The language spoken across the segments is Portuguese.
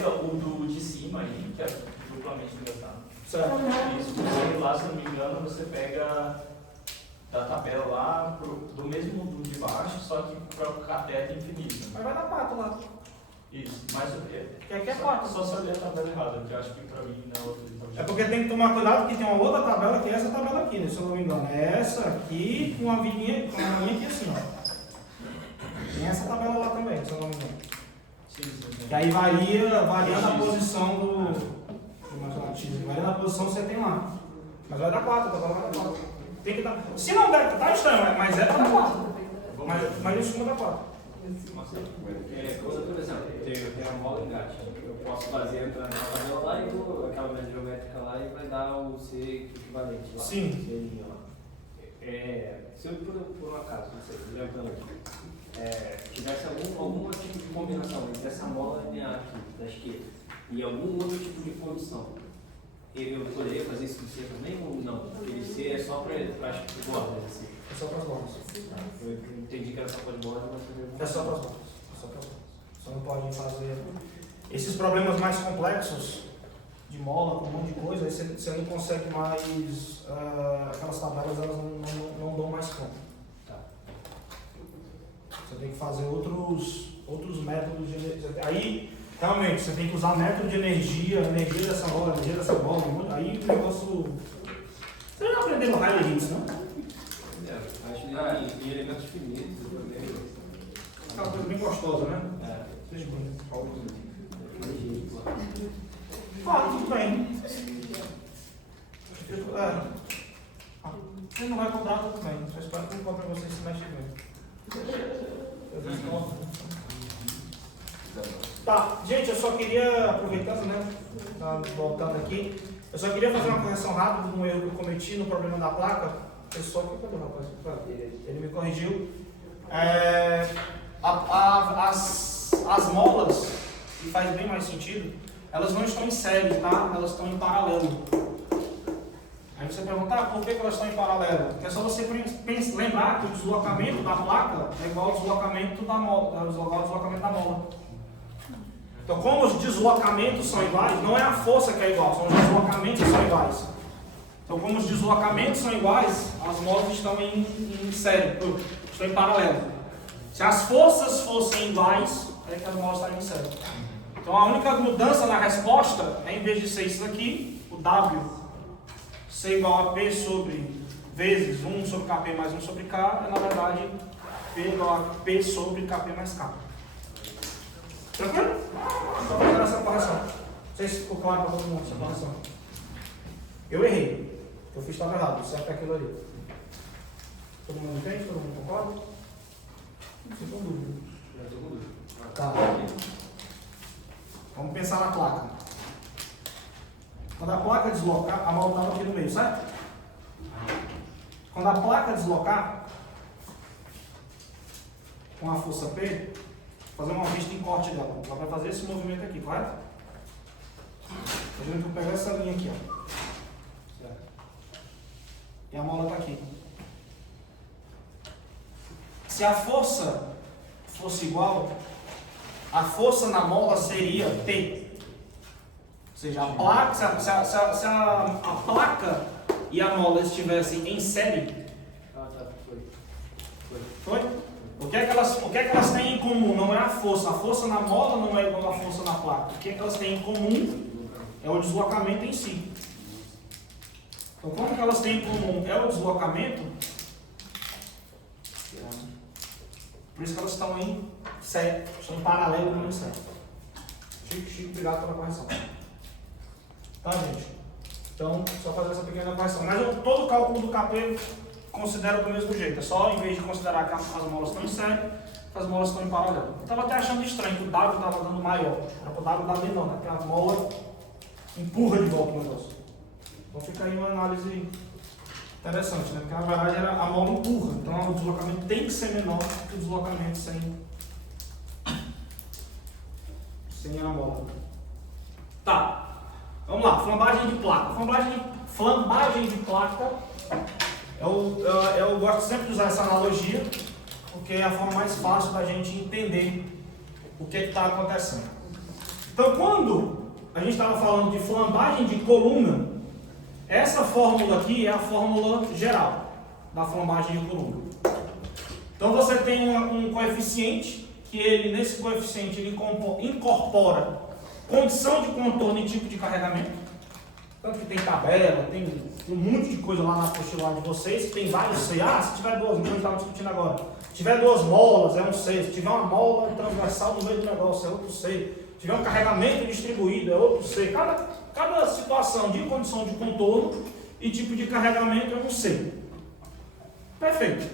pega o do de cima aí, que é duplamente limitado. Certo. Isso, você lá, se não me engano, você pega da tabela lá do mesmo do de baixo, só que para o cateto infinito. Mas vai dar 4 lá. Isso, mas Que aqui é 4. só se eu ler a tabela errada, que eu acho que para mim não é outra. É porque tem que tomar cuidado porque tem uma outra tabela que é essa tabela aqui, né? Se eu não me engano. É essa aqui com uma linha aqui assim, ó. Tem essa tabela lá também, se eu não me engano. Sim, sim, sim. Que aí varia na posição do. Varia na posição que você tem lá. Mas vai dar 4, a tabela vai dar 4. Tem que dar. Se não der, tá estranho, mas é pra dar 4. Mas em cima dá 4. Coisa, por exemplo, eu tenho a mola engate. Eu posso fazer entrar na tabela lá e aquela média geométrica lá e vai dar o C equivalente lá. Sim. C lá. Se eu, por um acaso, não sei, lembrando aqui, tivesse algum tipo de combinação entre essa mola linear aqui, da esquerda, e algum outro tipo de condição, eu poderia fazer isso no C também ou não? Aquele C é só para as bordas, assim. É só para as bordas. Eu entendi que era só para as bordas, mas É só para as bordas. Você não pode fazer. Esses problemas mais complexos, de mola, com um monte de coisa, aí você não consegue mais. Aquelas tabelas elas não dão mais conta. tá. Você tem que fazer outros métodos de energia. Aí, realmente, você tem que usar método de energia dessa bola, aí o negócio. Você já aprendeu no Riley Hits, não? Acho que em elementos finitos também. Aquela coisa bem gostosa, né? Seja bonito. Ah, Tudo bem. Você não vai comprar, tudo bem. Só espero que não compre você se mexe bem. Tá, gente, eu só queria, aproveitando, né? Voltando aqui, eu só queria fazer uma correção rápida de um erro que eu cometi no problema da placa. Pessoal, cadê o rapaz? Ele me corrigiu. As molas, que faz bem mais sentido, elas não estão em série, tá? Elas estão em paralelo. Aí você pergunta, por que elas estão em paralelo? Porque é só você lembrar que o deslocamento da placa é igual ao deslocamento da mola. Então, como os deslocamentos são iguais, não é a força que é igual, são os deslocamentos que são iguais. Então, como os deslocamentos são iguais, as molas estão em série, estão em paralelo. Se as forças fossem iguais, é que as molas estariam em série. Então, a única mudança na resposta é, em vez de ser isso aqui, o W ser igual a P sobre vezes 1 sobre Kp mais 1 sobre K, é na verdade P igual a P sobre Kp mais K. Tranquilo? Só fazer essa correção. Não sei se ficou claro para todo mundo essa correção. Eu errei. Eu fiz estava errado, certo é aquilo ali. Todo mundo entende? Todo mundo concorda? Não sei com dúvida. Tá. Vamos pensar na placa. Quando a placa deslocar, a mola estava aqui no meio, certo? Quando a placa deslocar, com a força P, fazer uma vista em corte dela. Ela vai fazer esse movimento aqui, correto? A gente vai pegar essa linha aqui, ó. Certo. E a mola está aqui. Se a força fosse igual, a força na mola seria P. Ou seja, a placa, se a placa e a mola estivessem em série. Foi? O que é que elas têm em comum? Não é a força na mola não é igual à força na placa. O que é que elas têm em comum é o deslocamento em si. Então, como que elas têm em comum é o deslocamento, por isso que elas estão em série, estão em paralelo, não em série. Chico, obrigado pela correção. Tá, gente? Então, só fazer essa pequena correção. Mas todo o cálculo do KP considera do mesmo jeito. É só, em vez de considerar que as molas estão em série, as molas estão em paralelo. Eu estava até achando estranho que o W estava dando maior. Era para o W dar menor, né? Porque a mola empurra de volta o negócio. Então fica aí uma análise interessante, né? Porque na verdade a mola empurra. Então o deslocamento tem que ser menor que o deslocamento sem a mola. Tá. Vamos lá, flambagem de placa. Flambagem de placa, eu gosto sempre de usar essa analogia, porque é a forma mais fácil da gente entender o que está acontecendo. Então, quando a gente estava falando de flambagem de coluna, essa fórmula aqui é a fórmula geral da flambagem de coluna. Então, você tem um coeficiente, que ele, nesse coeficiente, ele incorpora condição de contorno e tipo de carregamento. Tanto que tem tabela, tem um monte de coisa lá na apostila de vocês, tem vários C. Se tiver duas, como a gente estava discutindo agora, se tiver duas molas, é um C. Se tiver uma mola transversal no meio do negócio, é outro C. Se tiver um carregamento distribuído, é outro C. Cada situação de condição de contorno e tipo de carregamento é um C. Perfeito.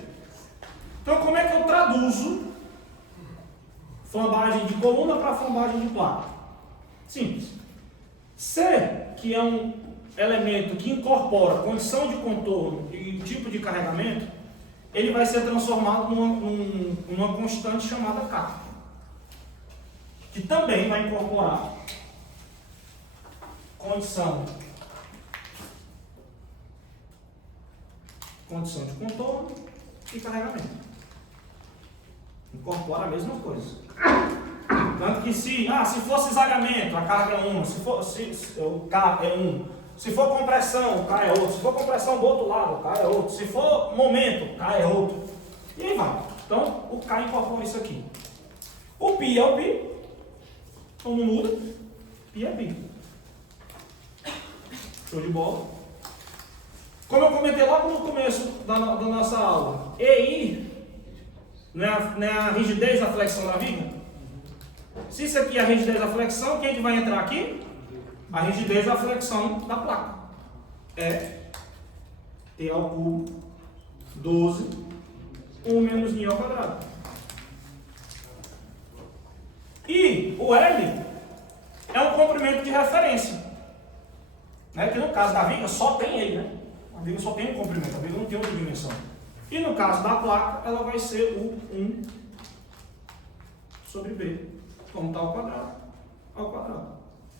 Então, como é que eu traduzo flambagem de coluna para flambagem de placa? Simples. C, que é um elemento que incorpora condição de contorno e tipo de carregamento, ele vai ser transformado numa constante chamada K, que também vai incorporar condição de contorno e carregamento. Incorpora a mesma coisa. Tanto que se for cisalhamento, a carga é 1, o K é 1. Se for compressão, o K é outro. Se for compressão do outro lado, o K é outro. Se for momento, o K é outro. E aí vai. Então, o K incorpora isso aqui. O Pi é o Pi. Então não muda. Pi é Pi. Show de bola. Como eu comentei logo no começo da nossa aula, EI não é a rigidez da flexão da viga? Se isso aqui é a rigidez da flexão, quem que vai entrar aqui? A rigidez da flexão da placa. É T ao cubo 12, 1 menos N ao quadrado. E o L é um comprimento de referência. Né? Que no caso da viga só tem ele, né? A viga só tem um comprimento, a viga não tem outra dimensão. E no caso da placa, ela vai ser o 1 sobre B, como está ao quadrado.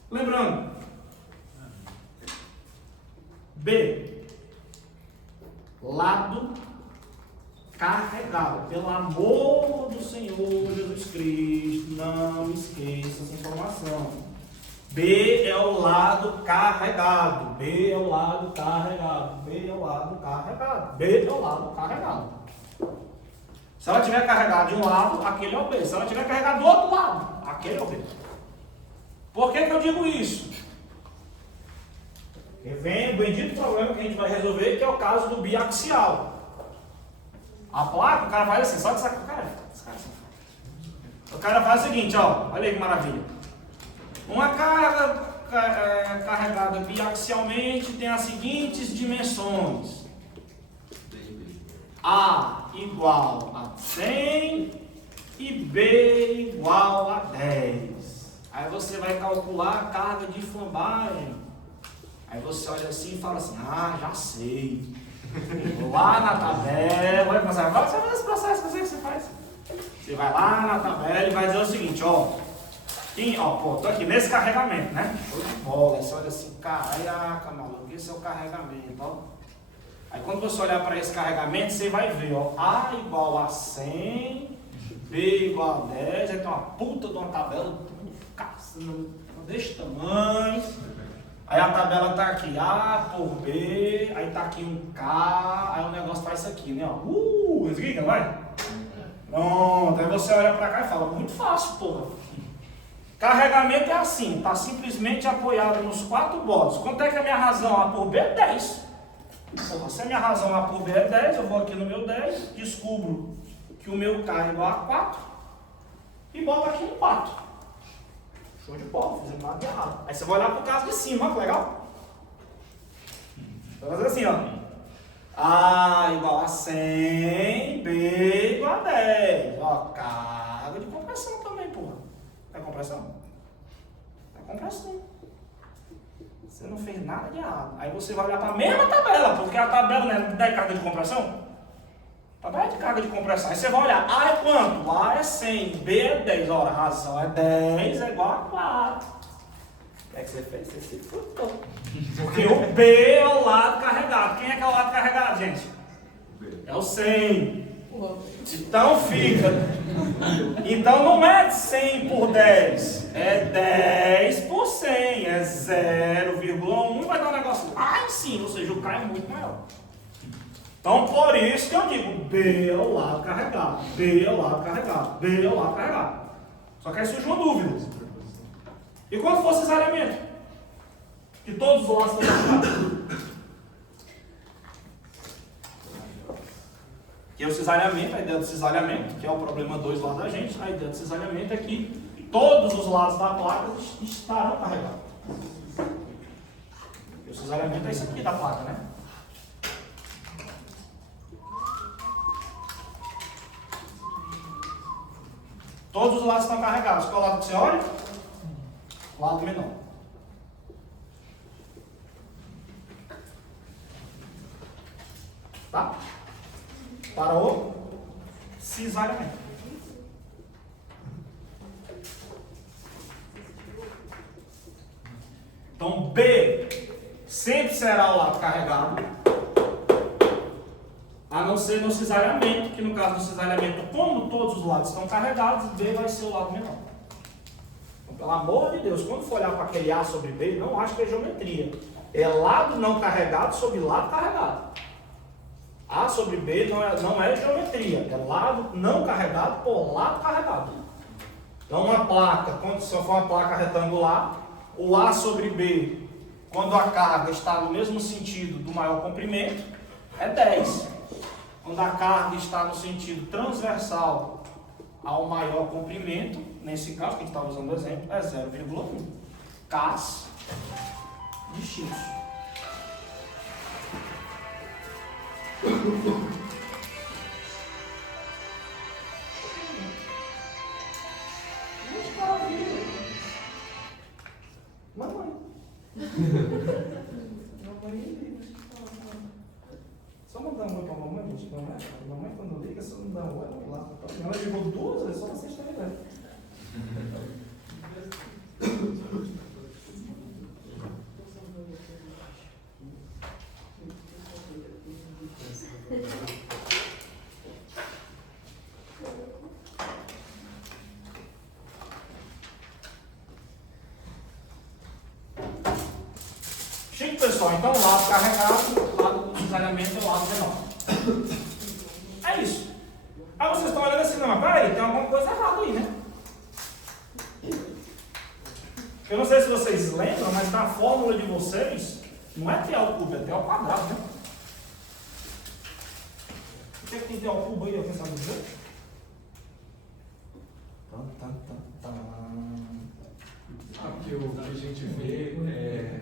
Lembrando, B, lado carregado. Pelo amor do Senhor Jesus Cristo, não esqueça essa informação. B é o lado carregado. B é o lado carregado. B é o lado carregado. B é o lado carregado. Se ela tiver carregado de um lado, aquele é o B. Se ela tiver carregado do outro lado, aquele é o B. Por que eu digo isso? Porque vem o bendito problema que a gente vai resolver, que é o caso do biaxial. A placa, o cara faz assim, só de sacar. O cara faz o seguinte, ó. Olha aí que maravilha. Uma carga carregada biaxialmente tem as seguintes dimensões. A igual a 100 e B igual a 10. Aí você vai calcular a carga de flambagem. Aí você olha assim e fala assim, já sei. Vou lá na tabela, olha como você vai fazer esse processo que você faz. Você vai lá na tabela e vai dizer o seguinte, tô aqui nesse carregamento, né? Show de bola. Aí você olha assim, caraca, maluco, esse é o carregamento, ó. Aí quando você olhar para esse carregamento, você vai ver, ó, A igual a 100, B igual a 10, aí tem uma puta de uma tabela, desse tamanho. Aí a tabela tá aqui, A por B, aí tá aqui um K, aí o negócio faz isso aqui, né, ó. Desliga, vai. Pronto, aí você olha para cá e fala, muito fácil, porra. Carregamento é assim, está simplesmente apoiado nos 4 bordos. Quanto é que a minha razão A por B é 10? Porra, se a minha razão A por B é 10, eu vou aqui no meu 10, descubro que o meu K é igual a 4 e boto aqui no 4. Show de bola, fazendo nada de errado. Aí você vai olhar para o caso de cima, ó, que legal. Vai fazer assim, ó. A igual a 100, B igual a 10. Ó, carga de compressão também, porra. É compressão? É compressão. Você não fez nada de errado. Aí você vai olhar para a mesma tabela, porque a tabela não é carga de compressão? A tabela é de carga de compressão. Aí você vai olhar, A é quanto? A é 100, B é 10. Ora, a razão é 10, é igual a 4. O que é que você fez? Você se furtou. Porque o B é o lado carregado. Quem é que é o lado carregado, gente? É o 100. Então fica Então não é 100 por 10, é 10 por 100, é 0,1, vai dar um negócio lá em cima, ou seja, o K é muito maior. Então por isso que eu digo, B é o lado carregado, B é o lado carregado, B é o lado carregado. Só que aí surge uma dúvida. E quando for cesariamento? Que todos os lados estão carregados. Que é o cesariamento, a ideia do cesariamento, que é o problema 2 lá da gente, a ideia do cesariamento é que todos os lados da placa estarão carregados. E o cesariamento é isso aqui da placa, né? Todos os lados estão carregados. Qual lado que você olha? O lado menor. Tá? Para o cesariamento. Então, B sempre será o lado carregado, a não ser no cesariamento, que no caso do cesariamento, como todos os lados estão carregados, B vai ser o lado menor. Então, pelo amor de Deus, quando for olhar para aquele A sobre B, não acho que é geometria. É lado não carregado sobre lado carregado. A sobre B não é geometria, é lado não carregado por lado carregado. Então uma placa, quando se for uma placa retangular, o A sobre B, quando a carga está no mesmo sentido do maior comprimento, é 10. Quando a carga está no sentido transversal ao maior comprimento, nesse caso que a gente estava usando o exemplo, é 0,1. Cas de X. Mamãe. Só mandar um oi pra mamãe, gente. Mamãe quando liga, só não dá um oi lá. Ela ligou 2 vezes, só pra vocês terem ideia. Chique, pessoal, então o lado carregado, o lado do cesariamento é o lado menor. É isso. Aí vocês estão olhando assim, não, mas peraí, tem alguma coisa errada aí, né? Eu não sei se vocês lembram, mas na fórmula de vocês, não é T ao cubo, é T ao quadrado, né? O que é que tem T ao cubo aí, alguém sabe dizer? Aqui o que a gente vê é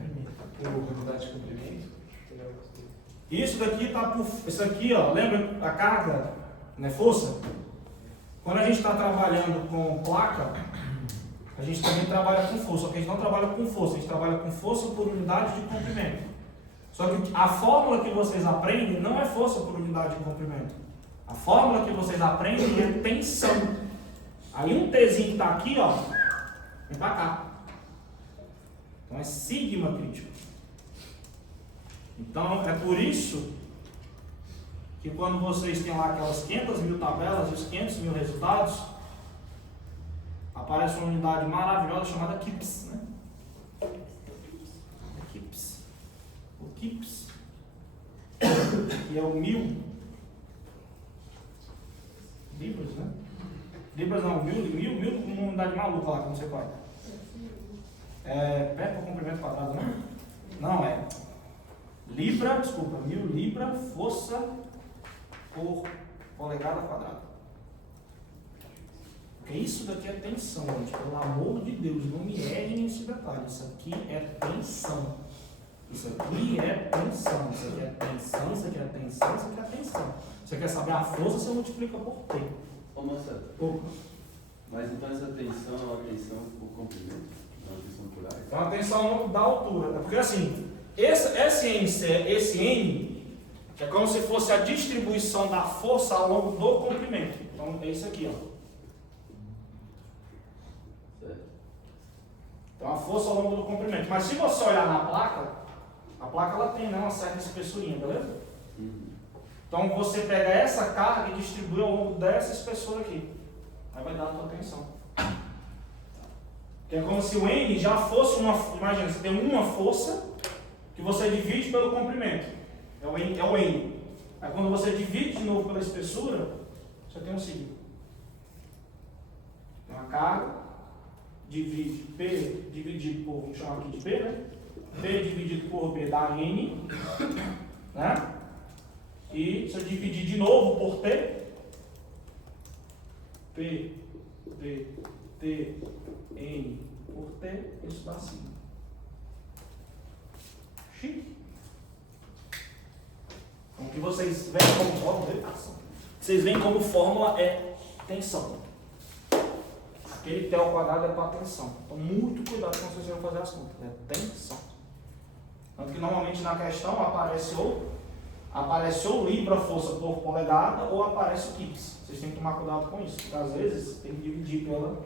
por unidade de comprimento. Isso daqui tá por. Isso aqui, ó, lembra a carga, né? Força? Quando a gente está trabalhando com placa, a gente também trabalha com força, só que a gente não trabalha com força, a gente trabalha com força por unidade de comprimento. Só que a fórmula que vocês aprendem não é força por unidade de comprimento. A fórmula que vocês aprendem é tensão. Aí um Tzinho que está aqui, ó, vem para cá. Então é sigma crítico. Então é por isso que quando vocês têm lá aquelas 500 mil tabelas e os 500 mil resultados, aparece uma unidade maravilhosa chamada KIPS, né? KIPS. O KIPS, que é o 1000 libras, né? Libras não, mil uma unidade maluca lá, que não sei qual é. É perto do comprimento quadrado, não? Não, é libra, desculpa, 1000 libra força por polegada quadrada. Porque isso daqui é tensão, gente. Pelo amor de Deus, não me erre nesse detalhe. Isso aqui é tensão. Isso aqui é tensão. Isso aqui é tensão, isso aqui é tensão, isso aqui é tensão. Você quer saber a força, você multiplica por T. Ô moça, Opa. mas então essa tensão é uma tensão por comprimento? É uma tensão por área? É uma tensão da altura. Porque assim, esse N é como se fosse a distribuição da força ao longo do comprimento. Então é isso aqui, ó. Certo. Então a força ao longo do comprimento. Mas se você olhar na placa, a placa ela tem, né, uma certa espessurinha, beleza? Então você pega essa carga e distribui ao longo dessa espessura aqui. Aí vai dar a tua tensão. Que é como se o N já fosse uma... Imagina, você tem uma força que você divide pelo comprimento. É o N. Aí quando você divide de novo pela espessura, você tem um sigma. Tem uma carga, divide P dividido por, vamos chamar aqui de P, né? P dividido por B dá N, né? E se eu dividir de novo por T, P, B, T, N por T, isso dá sigma. Chique. Então, o que vocês veem como fórmula, vocês veem como fórmula é tensão. Aquele T ao quadrado é para tensão. Então, muito cuidado quando vocês vão fazer as contas. É tensão. Tanto que normalmente na questão aparece ou libra força por polegada ou aparece o Kips. Vocês têm que tomar cuidado com isso, porque às vezes tem que dividir pela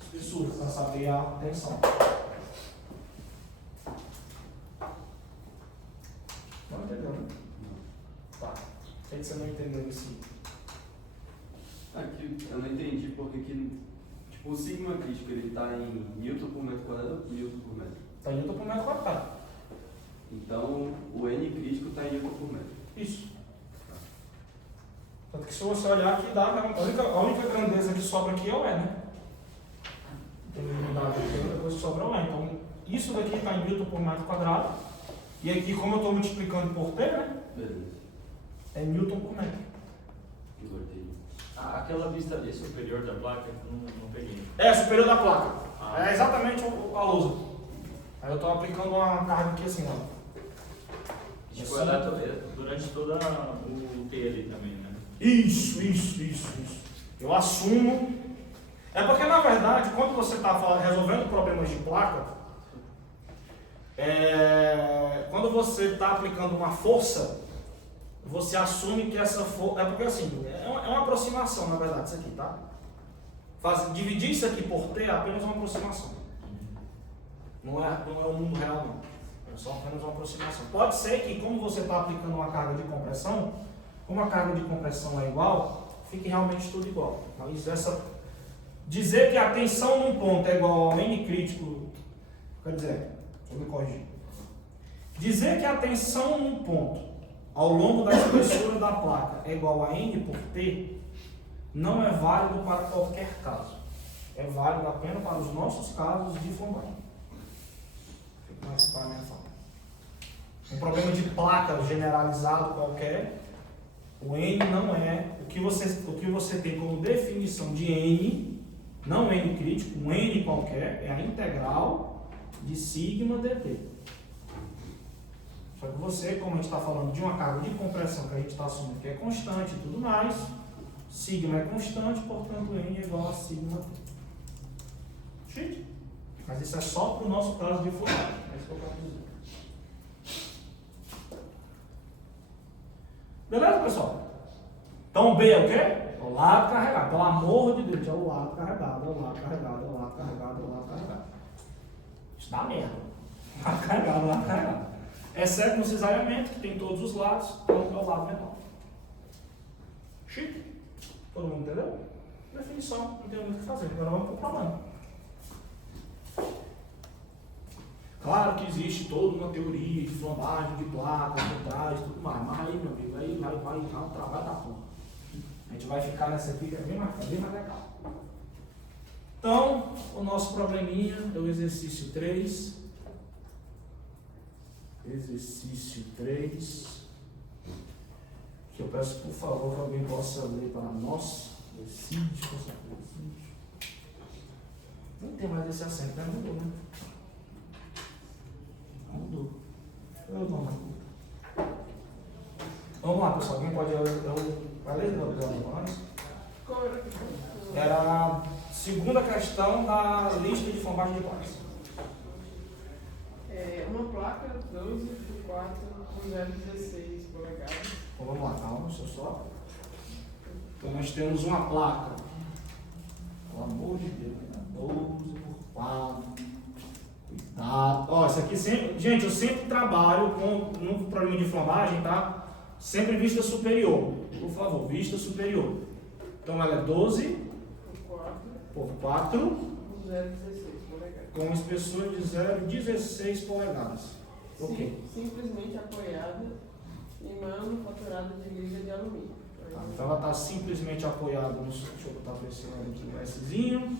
espessura para saber a tensão. Não entendeu, né? Tá. Por que você não entendeu esse? Aqui eu não entendi porque que, tipo, o sigma crítico ele está em Newton por metro quadrado ou Newton por metro? Está em Newton por metro quadrado. Então o N crítico está em Newton por metro. Isso. Tanto que se você olhar aqui, dá, a única grandeza que sobra aqui é o E, né? Tem unidade aqui, depois sobra o E. Então, isso daqui está em Newton por metro quadrado. E aqui, como eu estou multiplicando por T, né? Beleza. É Newton por metro. Entendi. Aquela vista ali superior da placa, não peguei. É, superior da placa. Ah. É exatamente a lousa. Aí eu estou aplicando uma carga aqui assim, ó. Tipo, ela durante toda o T ali também, né? Isso. Eu assumo. É porque, na verdade, quando você está resolvendo problemas de placa, quando você está aplicando uma força, você assume que essa força... É porque, assim, é uma aproximação, na verdade, isso aqui, tá? Dividir isso aqui por T é apenas uma aproximação. Não é o mundo real, não. É só apenas uma aproximação. Pode ser que, como você está aplicando uma carga de compressão, como a carga de compressão é igual, fique realmente tudo igual. Mas dizer que a tensão num ponto é igual ao N crítico, quer dizer, deixa eu me corrigir. Dizer que a tensão num ponto ao longo da espessura da placa é igual a N por T, não é válido para qualquer caso. É válido apenas para os nossos casos de flambagem. Fica mais para a minha fala. Um problema de placa generalizado qualquer, o N não é, o que você tem como definição de N, não N crítico, um N qualquer, é a integral de sigma dt. Só que você, como a gente está falando de uma carga de compressão que a gente está assumindo que é constante e tudo mais, sigma é constante, portanto N é igual a sigma. Chique. Mas isso é só para o nosso caso de flambagem. É isso que eu quero dizer. Beleza, pessoal? Então B é o quê? É o lado carregado. Pelo amor de Deus, é o lado carregado, é o lado carregado, é o lado carregado, é o lado carregado. Isso dá merda. Lado carregado, lado carregado. Exceto no cesariamento, que tem todos os lados, então é o lado menor. Chique? Todo mundo entendeu? Definição, não tem muito o que fazer. Agora vamos para o problema. Claro que existe toda uma teoria de flambagem, de placas, por trás, tudo mais. Mas aí, meu amigo, aí vai um trabalho da porra. A gente vai ficar nessa aqui que é bem mais legal. Então, o nosso probleminha é o exercício 3. Exercício 3. Que eu peço, por favor, que alguém possa ler para nós. Exercício. Não tem mais esse acento, né? Mudou, né? Mudou. Vamos lá, pessoal. Alguém pode vai ler para nós? Era a segunda questão da lista de flambagem de placas. Uma placa 12 por 4 com 0,16 polegadas. Então vamos lá, calma, deixa eu só. Então nós temos uma placa. Pelo amor de Deus, né? 12 por 4. Cuidado. Ó, isso aqui sempre. Gente, eu sempre trabalho no problema de flambagem, tá? Sempre vista superior. Por favor, vista superior. Então ela é 12 por 4 com 0,16 polegadas. com espessura de 0,16 polegadas. Ok. Simplesmente apoiada em manufaturada de liga de alumínio. Tá, então ela está simplesmente apoiada no. Deixa eu botar para esse lado aqui o Szinho.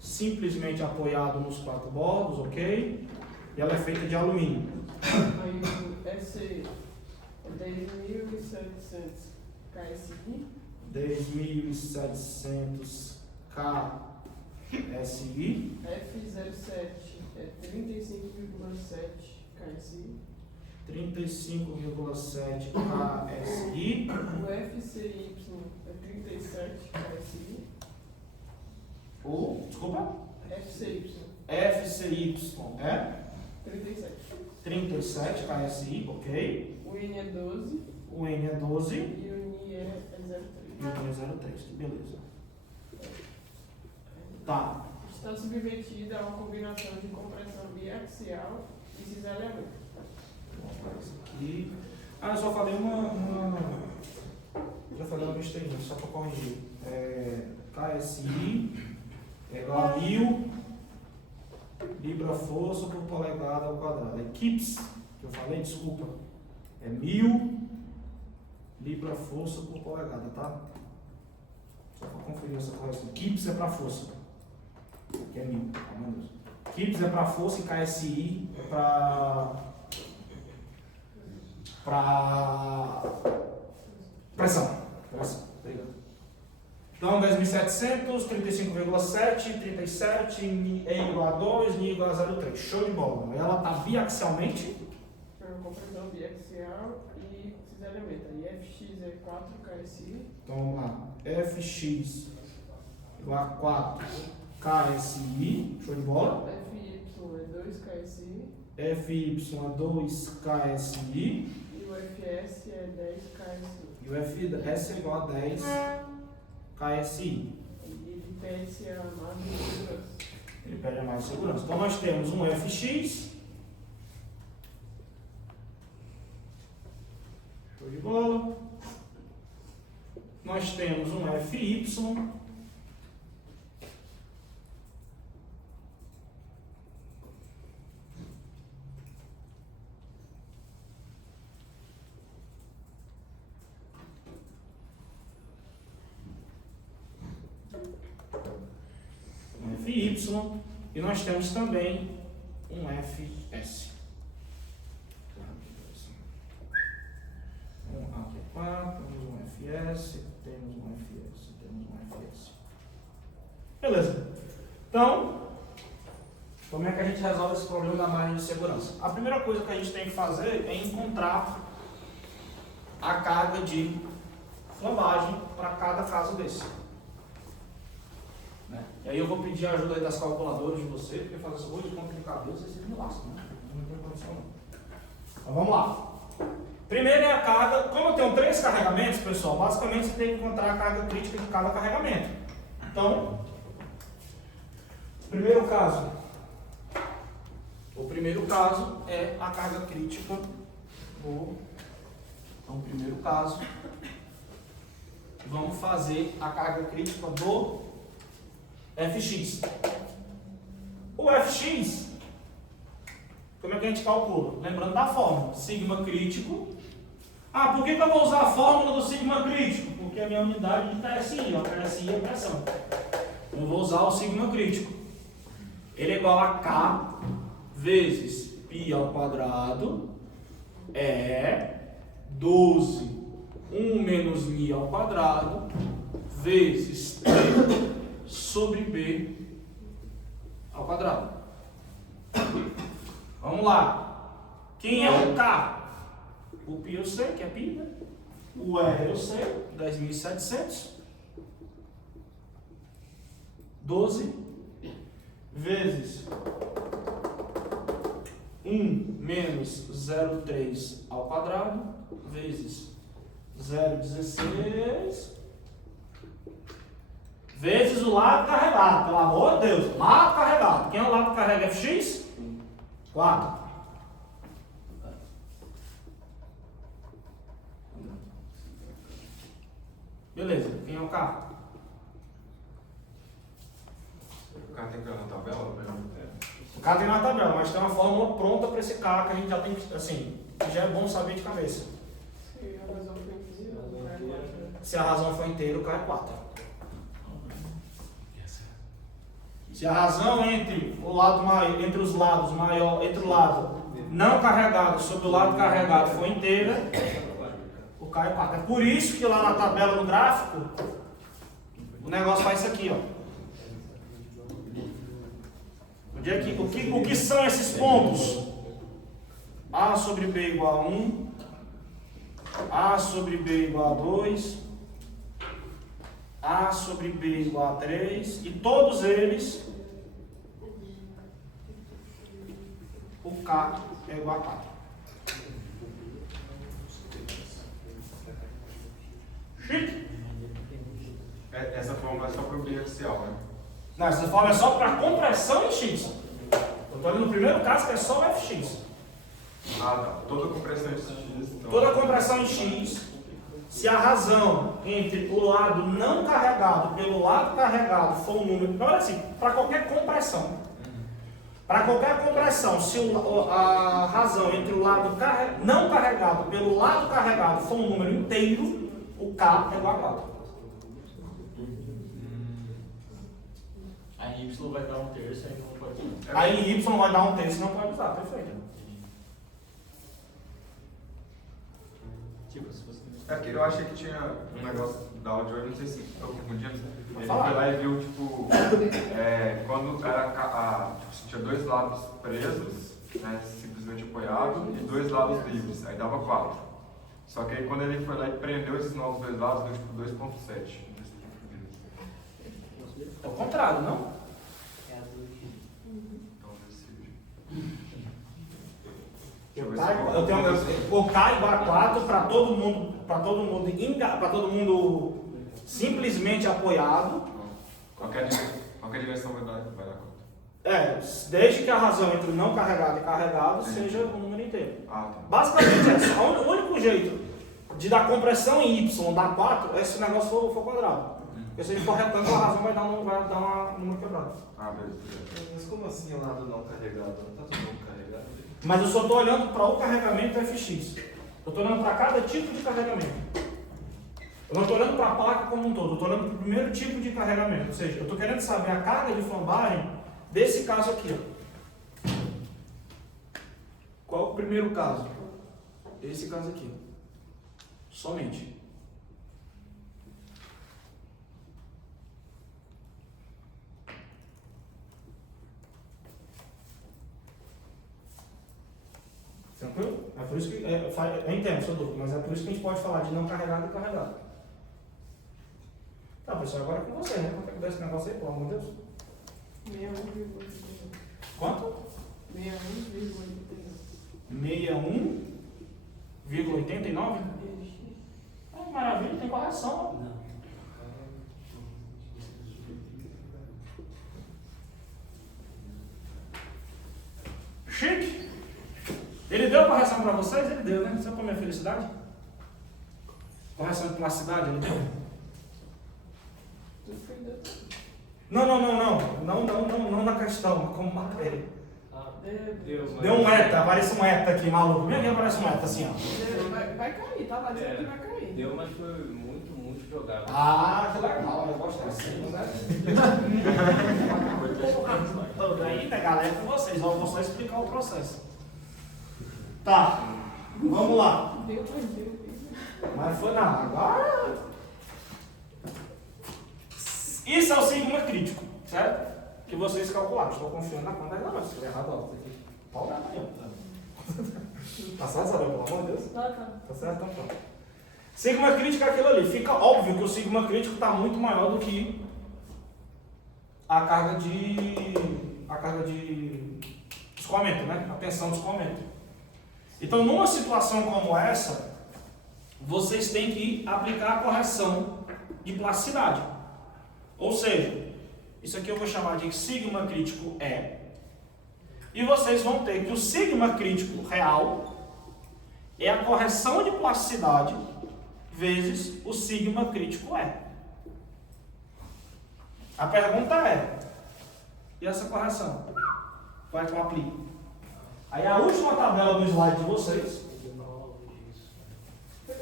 Simplesmente apoiado nos 4 bordos, ok? E ela é feita de alumínio. Aí o SC é 10.700 KSI, 10.700 KSI, F07 é 35,7 KSI, 35,7 KSI, o FCY é 37 KSI, desculpa, FCY FCY é 37, 37 KSI, ok? o N é 12 O N é 12 e o NI é 03. e o N é 03, beleza. Tá. Está submetida a uma combinação de compressão biaxial e cisalhamento. Aqui. Eu só falei já falei uma besteirinha, só para corrigir. KSI é igual a 1000 libra-força por polegada ao quadrado. Kips, que eu falei, desculpa, é 1000 libra-força por polegada, tá? Só para conferir essa correção. Kips é para força, que é 1000, tá, meu Deus. Kips é para força e KSI é para pressão. Obrigado. Então, 10.700, 35,7, 37, E igual a 2, Ni igual a 0,3. Show de bola. Ela está biaxialmente. É uma compressão biaxial e cisalhamento. Aí Fx é 4 KSI, Então, vamos lá. Fx igual a 4 KSI. Show de bola. Fy é 2 KSI Fy é 2 KSI. e o Fs é 10 KSI. E o Fs é igual a 10 KSI. E ele pede a margem de segurança. Ele pede a mais segurança. Então, nós temos um Fx. Show de bola. Nós temos um Fy. Um Fy. E nós temos também um Fs. Aqui é 4, temos um Fs, temos um Fs, temos um Fs. Beleza. Então, como é que a gente resolve esse problema da margem de segurança? A primeira coisa que a gente tem que fazer é encontrar a carga de flambagem para cada caso desse. Né? E aí eu vou pedir a ajuda aí das calculadoras de você, porque fazer essa coisa de conta de cabeça vocês me lascam, né? Não tem condição não. Então vamos lá. Primeiro é a carga. Como eu tenho 3 carregamentos, pessoal, basicamente você tem que encontrar a carga crítica de cada carregamento. Então, o primeiro caso é a carga crítica do. Então, primeiro caso, vamos fazer a carga crítica do Fx. O Fx, como é que a gente calcula? Lembrando da fórmula, sigma crítico. Por que eu vou usar a fórmula do sigma crítico? Porque a minha unidade de KSI, KSI é pressão. Eu vou usar o sigma crítico. Ele é igual a K vezes π ao quadrado é 12, 1 menos μ ao quadrado vezes T sobre B ao quadrado. Vamos lá. Quem é o K? O π eu sei, que é π, né? O R eu sei, 10.700. 12 vezes 1 menos 0,3 ao quadrado vezes 0,16 vezes o lado carregado, pelo amor de Deus, lado carregado. Quem é o lado que carrega Fx? 4. Beleza, quem é o K? O cara tem que olhar na tabela? O cara tem na tabela, mas tem uma fórmula pronta para esse cara que a gente já tem, assim, que já é bom saber de cabeça. Se a razão for inteira, cai 4. Se a razão for inteira, cai 4. Se a razão entre o lado maior, entre os lados maior, entre o lado não carregado sobre o lado carregado for inteira, o K é 4. É por isso que lá na tabela do gráfico o negócio faz isso aqui, ó. O que são esses pontos? A sobre B igual a 1, A sobre B igual a 2, A sobre B igual a 3, e todos eles, o K é igual a 4. Chique? Essa fórmula é só para o biaxial, né? Não, essa fórmula é só para compressão em X. Eu estou olhando no primeiro caso que é só o Fx. Ah, tá. Toda compressão em X. Então... Toda compressão em X, se a razão entre o lado não carregado pelo lado carregado for um número, então, olha assim, para qualquer compressão. Para qualquer compressão, se a razão entre o lado não carregado pelo lado carregado for um número inteiro, o K é igual a 4. Aí Y vai dar um terço, aí não pode usar. Aí Y vai dar um terço, não pode usar, perfeito. Tipo, se você... É porque eu achei que tinha um negócio da aula de hoje, não sei se estou confundindo. Ele Fala. foi lá e viu, tipo, quando era, tipo, tinha dois lados presos, né, simplesmente apoiado, e dois lados livres, aí dava 4. Só que aí quando ele foi lá e prendeu esses novos dois lados, deu tipo 2.7. É o contrário, não? Então, O K igual a 4 para todo mundo simplesmente apoiado. Qualquer dimensão vai dar conta. Desde que a razão entre o não carregado e carregado seja o número inteiro. Ah, tá. Basicamente é isso. O único jeito de dar compressão em Y dar 4 é se o negócio for quadrado. Porque se ele for retângulo, a razão vai dar um número quebrado. Ah, beleza. Mas como assim o lado não carregado? Não está todo mundo carregado? Mas eu só estou olhando para o carregamento Fx. Eu estou olhando para cada tipo de carregamento. Eu não estou olhando para a placa como um todo, eu estou olhando para o primeiro tipo de carregamento. Ou seja, eu estou querendo saber a carga de flambagem desse caso aqui. Ó. Qual o primeiro caso? Esse caso aqui. Somente. Tranquilo? É por isso que. Eu entendo, sua dúvida, mas é por isso que a gente pode falar de não carregado e carregado. Tá, pessoal, agora é com você, né? Quanto é que dá esse negócio aí, pelo amor de Deus? 61,89. Quanto? 61,89. 61,89? Maravilha, tem correção. Não. Chique. Ele deu correção para vocês? Ele deu, né? Só para minha felicidade? Correção de plasticidade, ele deu? Tu foi dentro. Não na questão, como matéria. Deu Deu um eta, aparece um eta aqui, maluco. Minha aparece um eta assim, ó. Vai cair, tá lá dizendo que vai cair. Deu, mas foi muito jogado. Ah, que legal, eu gosto assim, né? Aí, né, galera, com vocês, eu vou só explicar o processo. Tá, vamos lá. Deu. Mas foi nada, agora. Isso é o sigma crítico, certo? Que vocês calcularam. Estou confiando na conta. Não, mas se estiver errado, ó, tem que pau dar aí, ó. Tá certo, Isabel, pelo amor de Deus? Tá certo, então pronto. Sigma crítico é aquilo ali. Fica óbvio que o sigma crítico está muito maior do que a carga de escoamento, né? A tensão de escoamento. Então, numa situação como essa, vocês têm que aplicar a correção de plasticidade. Ou seja, isso aqui eu vou chamar de sigma crítico E. E vocês vão ter que o sigma crítico real é a correção de plasticidade vezes o sigma crítico E. A pergunta é, e essa correção. Vai com aplique. Aí a última tabela do slide de vocês. Eu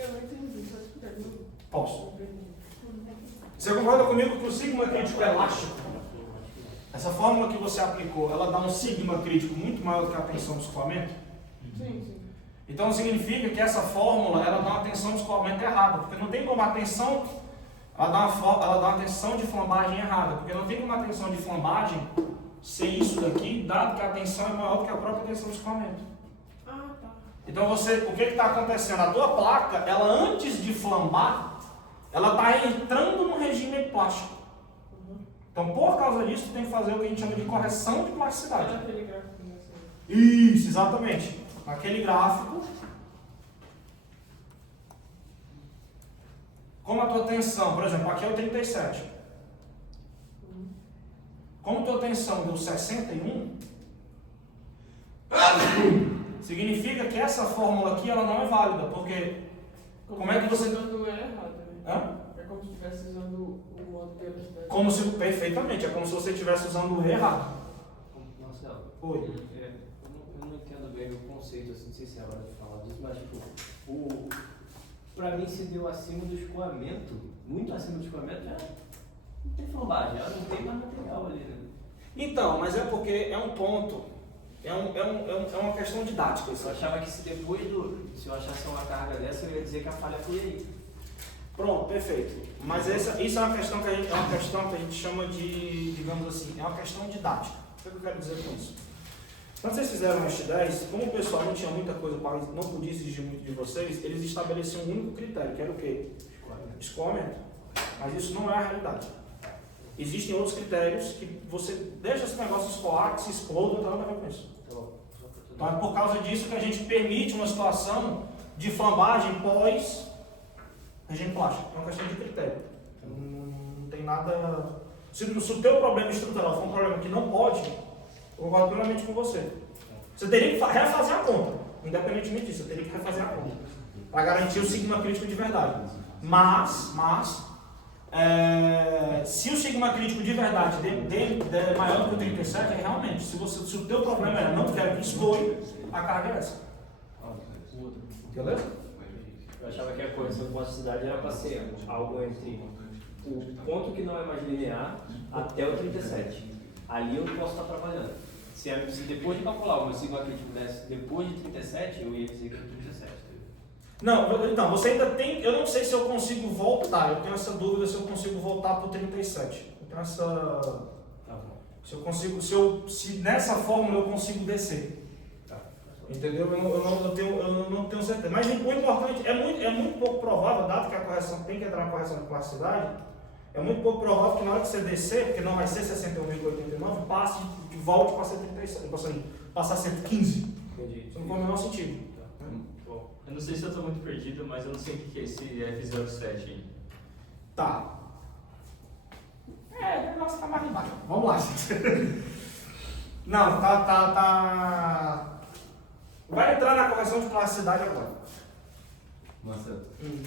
não entendi, só explicar de novo. Posso. Você concorda comigo que o sigma crítico é elástico? Essa fórmula que você aplicou, ela dá um sigma crítico muito maior do que a tensão de escoamento? Sim, sim. Então significa que essa fórmula ela dá uma tensão de escoamento errada, porque não tem como a tensão, ela dá uma tensão de flambagem errada, porque não tem como a tensão de flambagem ser isso daqui, dado que a tensão é maior do que a própria tensão de escoamento. Ah, tá. Então o que está acontecendo? A tua placa, ela antes de flambar, ela está entrando no regime eplástico. Então por causa disso, tu tem que fazer o que a gente chama de correção de plasticidade. Aquele gráfico, né? Isso, exatamente. Naquele gráfico, como a tua tensão, por exemplo, aqui é o 37. Como a tua tensão deu 61, significa que essa fórmula aqui ela não é válida, porque como é que você... usando é errado, né? Hã? É como se estivesse usando o modo de velocidade. Como se, perfeitamente, é como se você estivesse usando o E errado. Marcelo, Oi. eu não entendo bem o conceito, assim, não sei se é hora de falar disso, mas tipo, pra mim se deu acima do escoamento, muito acima do escoamento, já não tem flambagem, já não tem mais material ali, né? Então, mas é porque é um ponto, é uma questão didática isso Eu aqui. achava que se se eu achasse uma carga dessa, eu ia dizer que a falha foi aí. Pronto, perfeito. Mas isso é uma questão que a gente chama de, digamos assim, é uma questão didática. O que eu quero dizer com isso? Quando vocês fizeram este 10, como o pessoal não tinha muita coisa para, não podia exigir muito de vocês, eles estabeleciam um único critério, que era o quê? Escoamento. Mas isso não é a realidade. Existem outros critérios que você deixa esse negócio escoar, que se exploda, não tem nada a ver com isso. Então é por causa disso que a gente permite uma situação de flambagem pós regime plástico. É uma questão de critério. Não tem nada... Se o teu problema estrutural for um problema que não pode, eu concordo plenamente com você. Você teria que refazer a conta. Independentemente disso, você teria que refazer a conta. Para garantir o sigma crítico de verdade. Mas se o sigma crítico de verdade é maior do que o 37, é realmente, se o teu problema é não quero que exploe, a carga é essa. Beleza? Eu achava que a correção de plasticidade era para ser algo entre o ponto que não é mais linear até o 37. Ali eu posso estar trabalhando. Se depois de calcular o meu sigma crítico desse depois de 37, eu ia dizer que é 37. Não, então, você ainda tem... Eu não sei se eu consigo voltar, eu tenho essa dúvida se eu consigo voltar para o 37. Eu tenho essa... Tá bom. Se eu consigo... Se nessa fórmula eu consigo descer. Entendeu? Eu não tenho certeza. Mas o importante, é muito pouco provável, dado que a correção tem que entrar na correção de plasticidade, é muito pouco provável que na hora que você descer, porque não vai ser 61,89, passe de volta para ser 37, passar a ser 15. Entendi. Isso não faz o menor sentido. Bom. Eu não sei se eu estou muito perdido, mas eu não sei o que é esse F07 aí. Tá. O negócio tá mais embaixo. Vamos lá, gente. Não, tá. Vai entrar na correção de plasticidade agora. Marcelo,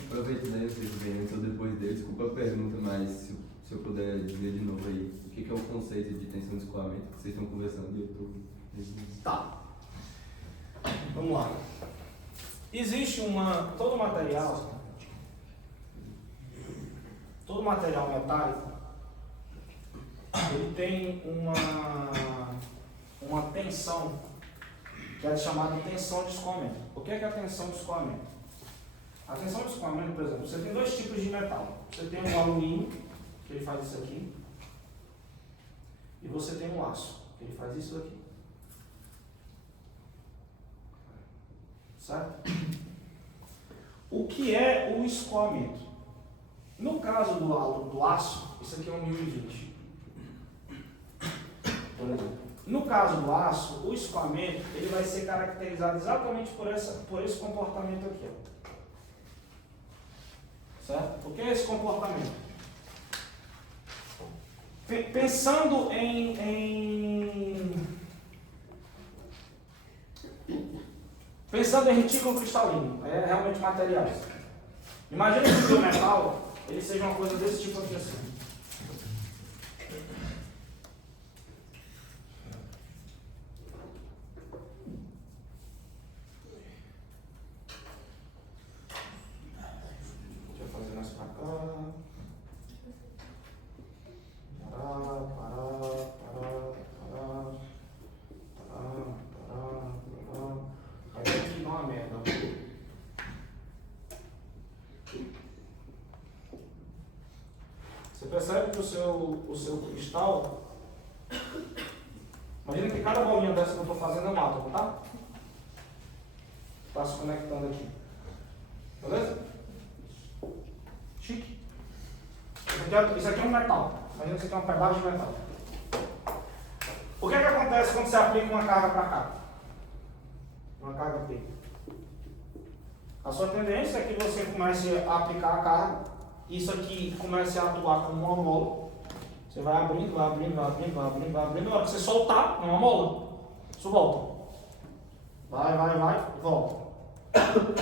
aproveitando aí, vocês bem, então depois dele, desculpa a pergunta, mas se eu puder dizer de novo aí, o que é o conceito de tensão de escoamento que vocês estão conversando e eu estou... Tá. Vamos lá. Existe todo material metálico, ele tem uma tensão que é chamada tensão de escoamento. O que é a tensão de escoamento? A tensão de escoamento, por exemplo, você tem dois tipos de metal. Você tem o alumínio, que ele faz isso aqui, e você tem o aço, que ele faz isso aqui. Certo? O que é o escoamento? No caso do aço, isso aqui é um 1020. Por exemplo. No caso do aço, o escoamento ele vai ser caracterizado exatamente por esse comportamento aqui. Ó. Certo? O que é esse comportamento? Pensando em retículo cristalino, é realmente materiais. Imagina que o metal ele seja uma coisa desse tipo aqui assim. percebe que o seu cristal, imagina que cada bolinha dessa que eu estou fazendo é um átomo, tá? Está se conectando aqui. Beleza? Chique. Isso aqui é um metal. Imagina que isso aqui é um pedaço de metal. O que acontece quando você aplica uma carga para cá? Uma carga P. A sua tendência é que você comece a aplicar a carga, isso aqui comece a atuar como uma mola. Você vai abrindo, vai abrindo, vai abrindo, vai abrindo, vai abrindo. Na hora que você soltar, é uma mola. Isso volta. Vai, volta.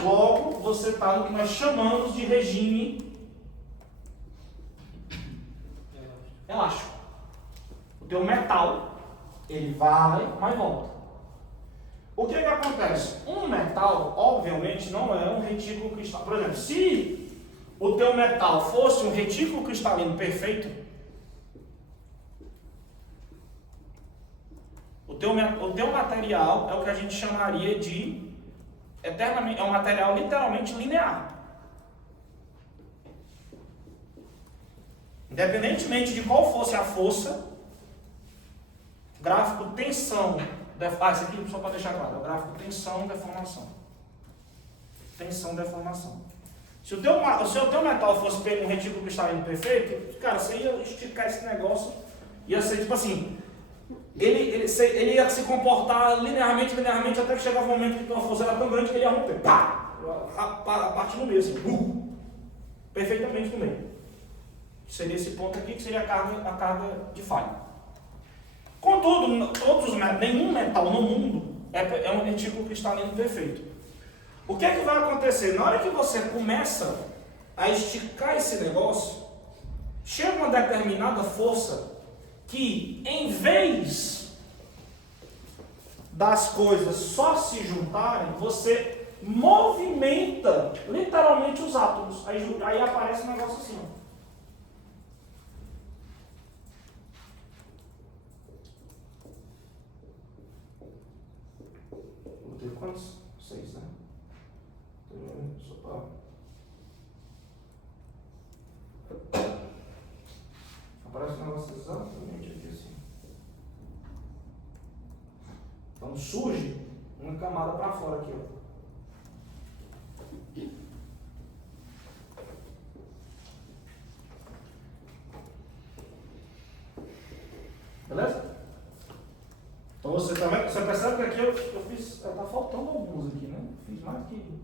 Logo, você está no que nós chamamos de regime elástico. O teu metal, ele vai, mas volta. O que acontece? Um metal, obviamente, não é um retículo cristalino. Por exemplo, se o teu metal fosse um retículo cristalino perfeito, o teu material é o que a gente chamaria de eternamente, é um material literalmente linear. Independentemente de qual fosse a força, gráfico tensão, isso aqui só para deixar claro, é o gráfico tensão, deformação. Tensão, deformação. Se o teu metal fosse um retículo cristalino perfeito, cara, você ia esticar esse negócio, ia ser tipo assim, ele ia se comportar linearmente, até que chegava um momento que a força era tão grande que ele ia romper. Pá! A partir no meio, assim, perfeitamente no meio. Seria esse ponto aqui que seria a carga de falha. Contudo, nenhum metal no mundo é um retículo cristalino perfeito. O que é que vai acontecer? Na hora que você começa a esticar esse negócio, chega uma determinada força que, em vez das coisas só se juntarem, você movimenta literalmente os átomos. Aí aparece um negócio assim, ó. Teve quantos? 6, né? Só para... Aparece um negócio exatamente aqui assim. Então surge uma camada para fora aqui, ó. Beleza? Então você percebe que aqui eu fiz. Tá faltando alguns aqui, né? Fiz mais que.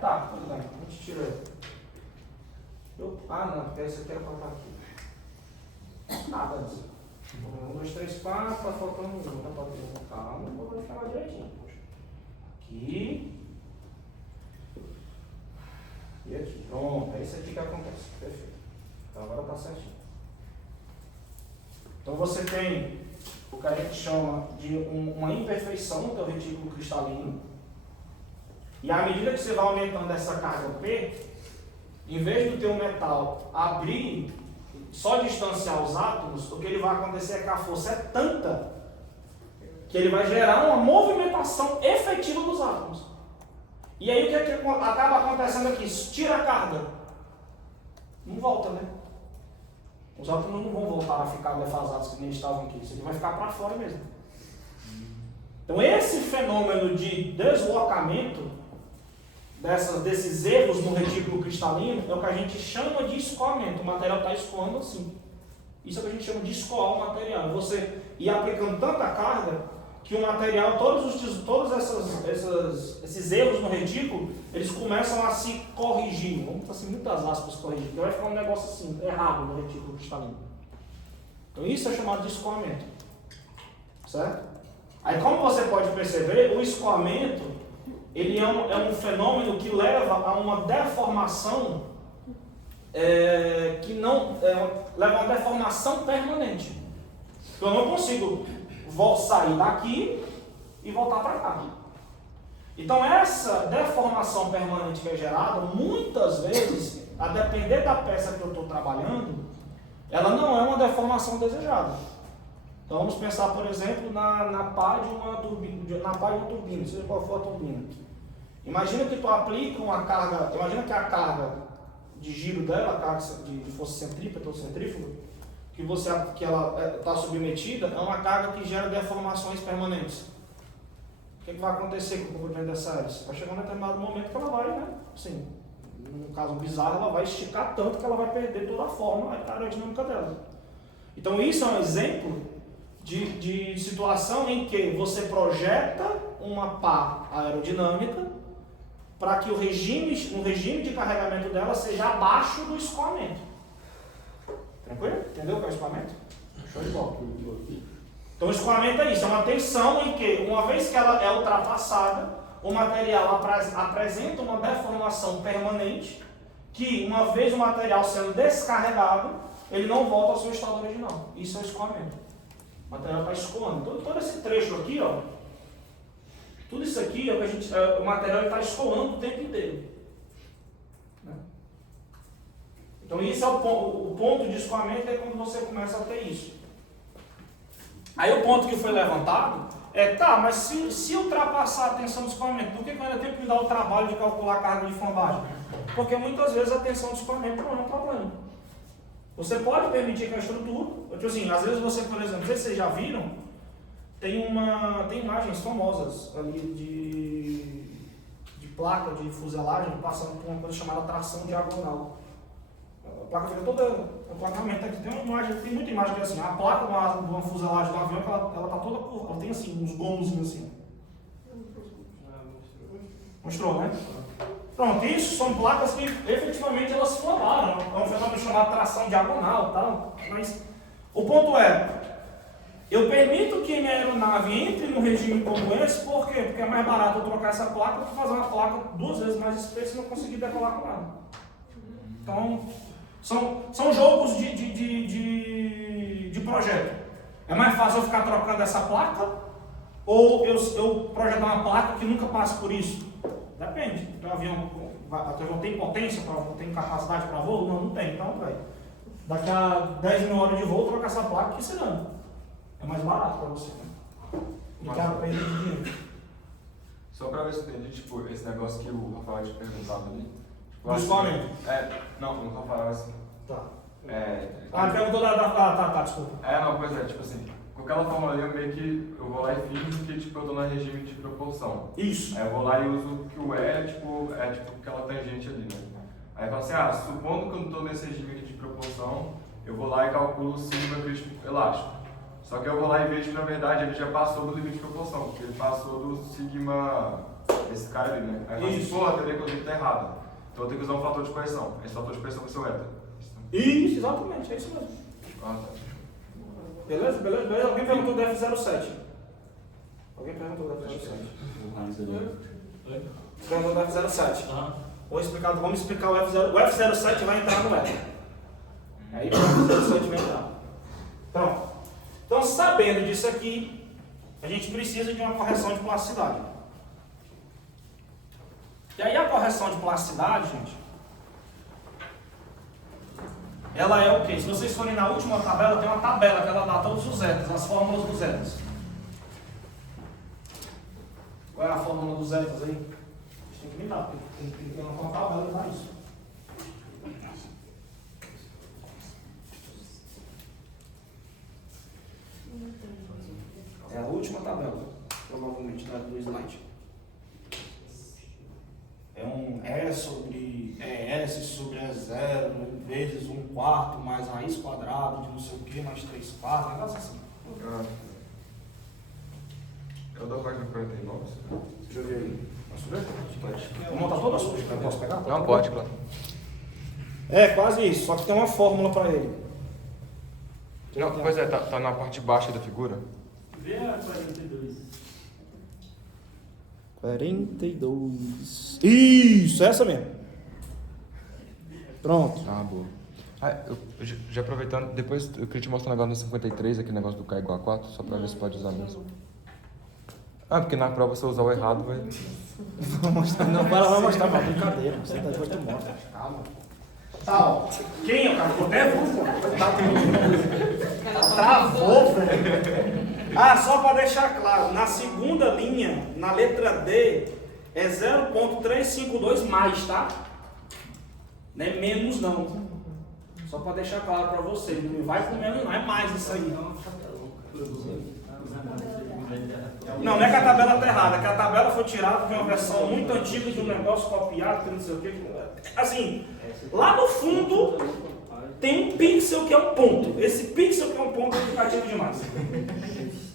Tá, tudo bem. A gente tira ele. Não, porque esse aqui era para estar aqui. Nada disso. 1, 2, 3, 4, tá faltando um. Tá faltando. Calma, eu vou ficar lá direitinho. Aqui. E aqui. Pronto, é isso aqui que acontece. Perfeito. Então agora tá certinho. Então você tem o que a gente chama de uma imperfeição do teu retículo cristalino. E à medida que você vai aumentando essa carga P, em vez do teu metal abrir, só distanciar os átomos, o que ele vai acontecer é que a força é tanta que ele vai gerar uma movimentação efetiva dos átomos. E aí o que é que acaba acontecendo aqui? Tira a carga. Não volta, né? Os átomos não vão voltar a ficar defasados que nem estavam aqui. Isso aqui vai ficar para fora mesmo. Então esse fenômeno de deslocamento desses erros no retículo cristalino é o que a gente chama de escoamento. O material está escoando assim. Isso é o que a gente chama de escoar o material. Você ir aplicando tanta carga que o material, todos esses erros no retículo, eles começam a se corrigir. Vamos fazer muitas aspas corrigir, porque vai ficar um negócio assim, errado no retículo cristalino. Então isso é chamado de escoamento. Certo? Aí como você pode perceber, o escoamento ele é um fenômeno que leva a uma deformação leva a uma deformação permanente. Eu não consigo sair daqui e voltar para cá. Então essa deformação permanente que é gerada, muitas vezes, a depender da peça que eu estou trabalhando, ela não é uma deformação desejada. Então vamos pensar, por exemplo, na pá de uma turbina, seja qual for a turbina. Imagina que tu aplica uma carga, imagina que a carga de giro dela, a carga de força centrípeta ou centrífuga, que ela está submetida, é uma carga que gera deformações permanentes. O que vai acontecer com o comprimento dessa hélice? Vai chegar um determinado momento que ela vai, né? Assim, num caso bizarro, ela vai esticar tanto que ela vai perder toda a forma aerodinâmica dela. Então isso é um exemplo de situação em que você projeta uma pá aerodinâmica para que no regime de carregamento dela seja abaixo do escoamento. Tranquilo? Entendeu o que é o escoamento? Show de bola. Então o escoamento é isso, é uma tensão em que, uma vez que ela é ultrapassada, o material apresenta uma deformação permanente, que uma vez o material sendo descarregado, ele não volta ao seu estado original. Isso é o escoamento. O material está escoando. Todo esse trecho aqui, ó, tudo isso aqui é o que o material está escoando o tempo inteiro. Né? Então isso é o ponto de escoamento, é quando você começa a ter isso. Aí o ponto que foi levantado é, tá, mas se ultrapassar a tensão de escoamento, por que eu ainda tenho que me dar o trabalho de calcular a carga de flambagem? Porque muitas vezes a tensão de escoamento não é um problema. Você pode permitir que a estrutura, tipo assim, às vezes você, por exemplo, não sei se vocês já viram, tem imagens famosas ali de placa de fuselagem passando por uma coisa chamada tração diagonal. A placa fica toda, a placa realmente tem muita imagem que é assim, a placa de uma fuselagem do avião, ela tá toda curva, ela tem assim, uns gomozinhos assim. Mostrou, né? Pronto, isso são placas que efetivamente elas flambaram, é um fenômeno chamado tração diagonal e tal, mas o ponto é, eu permito que minha aeronave entre num regime como esse, por quê? Porque é mais barato eu trocar essa placa do que fazer uma placa 2 vezes mais espessa e não conseguir decolar com ela. Então, são jogos de projeto. É mais fácil eu ficar trocando essa placa ou eu projetar uma placa que nunca passe por isso? Depende. Então, o avião tem potência, tem capacidade para voo? Não tem. Então, daqui a 10 mil horas de voo, trocar essa placa que se dane. É mais barato para você. E cara, perder de dinheiro. Só para ver se eu entendi, tipo, esse negócio que o Rafael tinha perguntado ali. Do escoamento? Não, o Rafael assim. Tá. Ele perguntou tá, desculpa. Não, pois é, tipo assim, com aquela fórmula ali eu meio que eu vou lá e finjo que tipo, eu tô no regime de proporção. Isso. Aí eu vou lá e uso que o é tipo aquela tangente ali, né? Aí eu falo assim, supondo que eu não tô nesse regime aqui de proporção, eu vou lá e calculo o sigma elástico. Só que eu vou lá e vejo que na verdade ele já passou do limite de proporção, porque ele passou do sigma desse cara ali, né? Aí eu falo assim, pô, a teoria que eu vi tá errada. Então eu tenho que usar um fator de correção. Esse fator de correção vai ser o eta. Isso, exatamente, é isso mesmo. Tá. Beleza? Alguém perguntou do F07? Alguém perguntou do F07? Perguntou do F07. Vamos explicar o F07. O F07 vai entrar no ETA. Aí o F07 vai entrar. Então, sabendo disso aqui, a gente precisa de uma correção de plasticidade. E aí a correção de plasticidade, gente, ela é o quê? Se vocês forem na última tabela, tem uma tabela que ela dá todos os etas, as fórmulas dos etas. Qual é a fórmula dos etas aí? A gente tem que me dar, porque tem que ter uma tabela e dar isso. É a última tabela, provavelmente, do slide. É um E sobre ES sobre E0 vezes 1/4 mais raiz quadrada de não sei o que, mais 3/4, um negócio assim. Eu dou página 49. Deixa eu ver aí. Posso ver? Pode. Vou montar toda a sua, posso pegar? Não, pode, claro. É, quase isso, só que tem uma fórmula para ele. Não, pois é, tá na parte baixa da figura. Vê a 42. 42. Isso, essa mesmo. Pronto. Boa. Eu já aproveitando, depois eu queria te mostrar um negócio no 53, aquele negócio do K igual a 4, só pra ver se pode usar mesmo. Porque na prova se eu usar o errado vai... Não, vai mostrar pra brincadeira, você tá depois tu mostra. Calma. Tá, ó. Quem é o cara? Ficou nervoso, travou, velho. Só para deixar claro, na segunda linha, na letra D, é 0,352 mais, tá? Não é menos não. Só para deixar claro para você, não vai com menos não, é mais isso aí. Não é que a tabela está errada, é que a tabela foi tirada de uma versão muito antiga de um negócio copiado, que não sei o que. Assim, lá no fundo tem um pixel que é um ponto. Esse pixel que é um ponto é indicativo demais.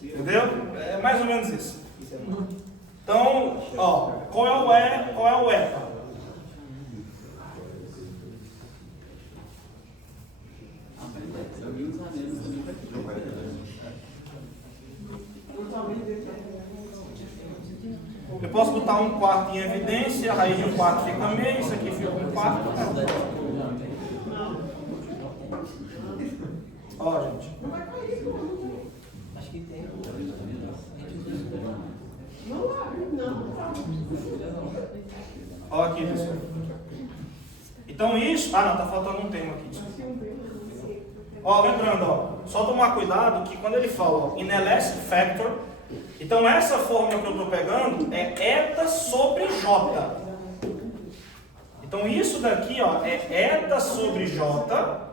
Entendeu? É mais ou menos isso. Então, ó, qual é o E, qual é o ETA? Eu posso botar 1/4 em evidência, a raiz de 1/4 fica meio, isso aqui fica 1/4. Ó, gente. Acho que tem. Ó aqui, pessoal. Então isso... Ah, não, tá faltando um termo aqui. Ó, lembrando, ó, só tomar cuidado que quando ele fala ó, inelastic factor, então essa fórmula que eu estou pegando é eta sobre J. Então isso daqui ó, é eta sobre J,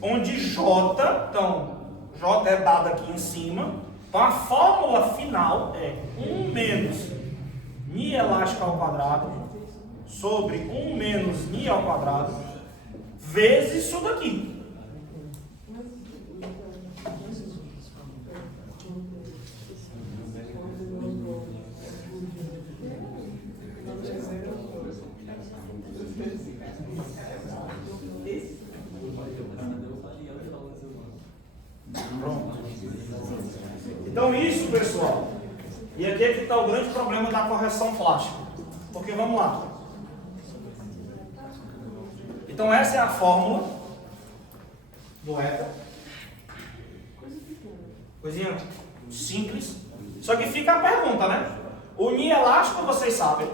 onde J, então J é dado aqui em cima, então a fórmula final é 1 menos μ elástica ao quadrado sobre 1 menos μ ao quadrado vezes isso daqui. Pronto. Então isso, pessoal, e aqui é que está o grande problema da correção plástica. Porque vamos lá. Então essa é a fórmula do ETA. Coisinha simples. Só que fica a pergunta, né? O μ elástico vocês sabem.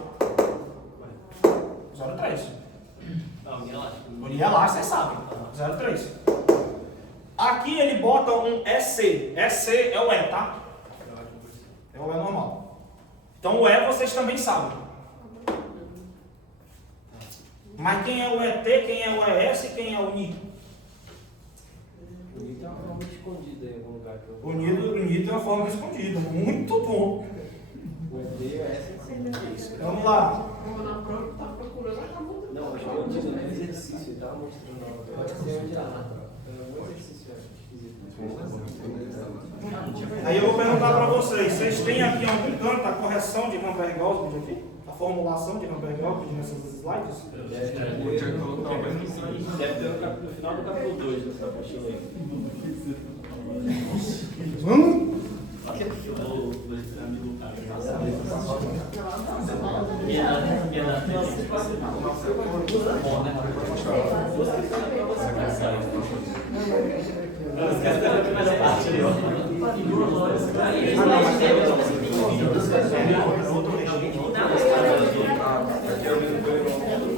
0,3. Não, o elástico. O μ elástico vocês sabem. 0,3. Aqui ele bota um EC. EC é o E, tá? É o E normal. Então o E vocês também sabem. Mas quem é o ET, quem é o ES e quem é o NI? O NI tem uma forma escondida em algum lugar. O NI tem uma forma escondida. Muito bom. O ET e o ES. Vamos lá. Tá procurando, acabou. Não, acho que eu disse no exercício, ele estava mostrando. Pode ser onde lá. Um exercício esquisito. Aí eu vou perguntar para vocês. Vocês têm aqui em algum canto a correção de Van Berg-Olsbid aqui? A formulação de Van Berg-Olsbid nessas slides? Deve ter no final do capítulo 2 dessa apostila aí.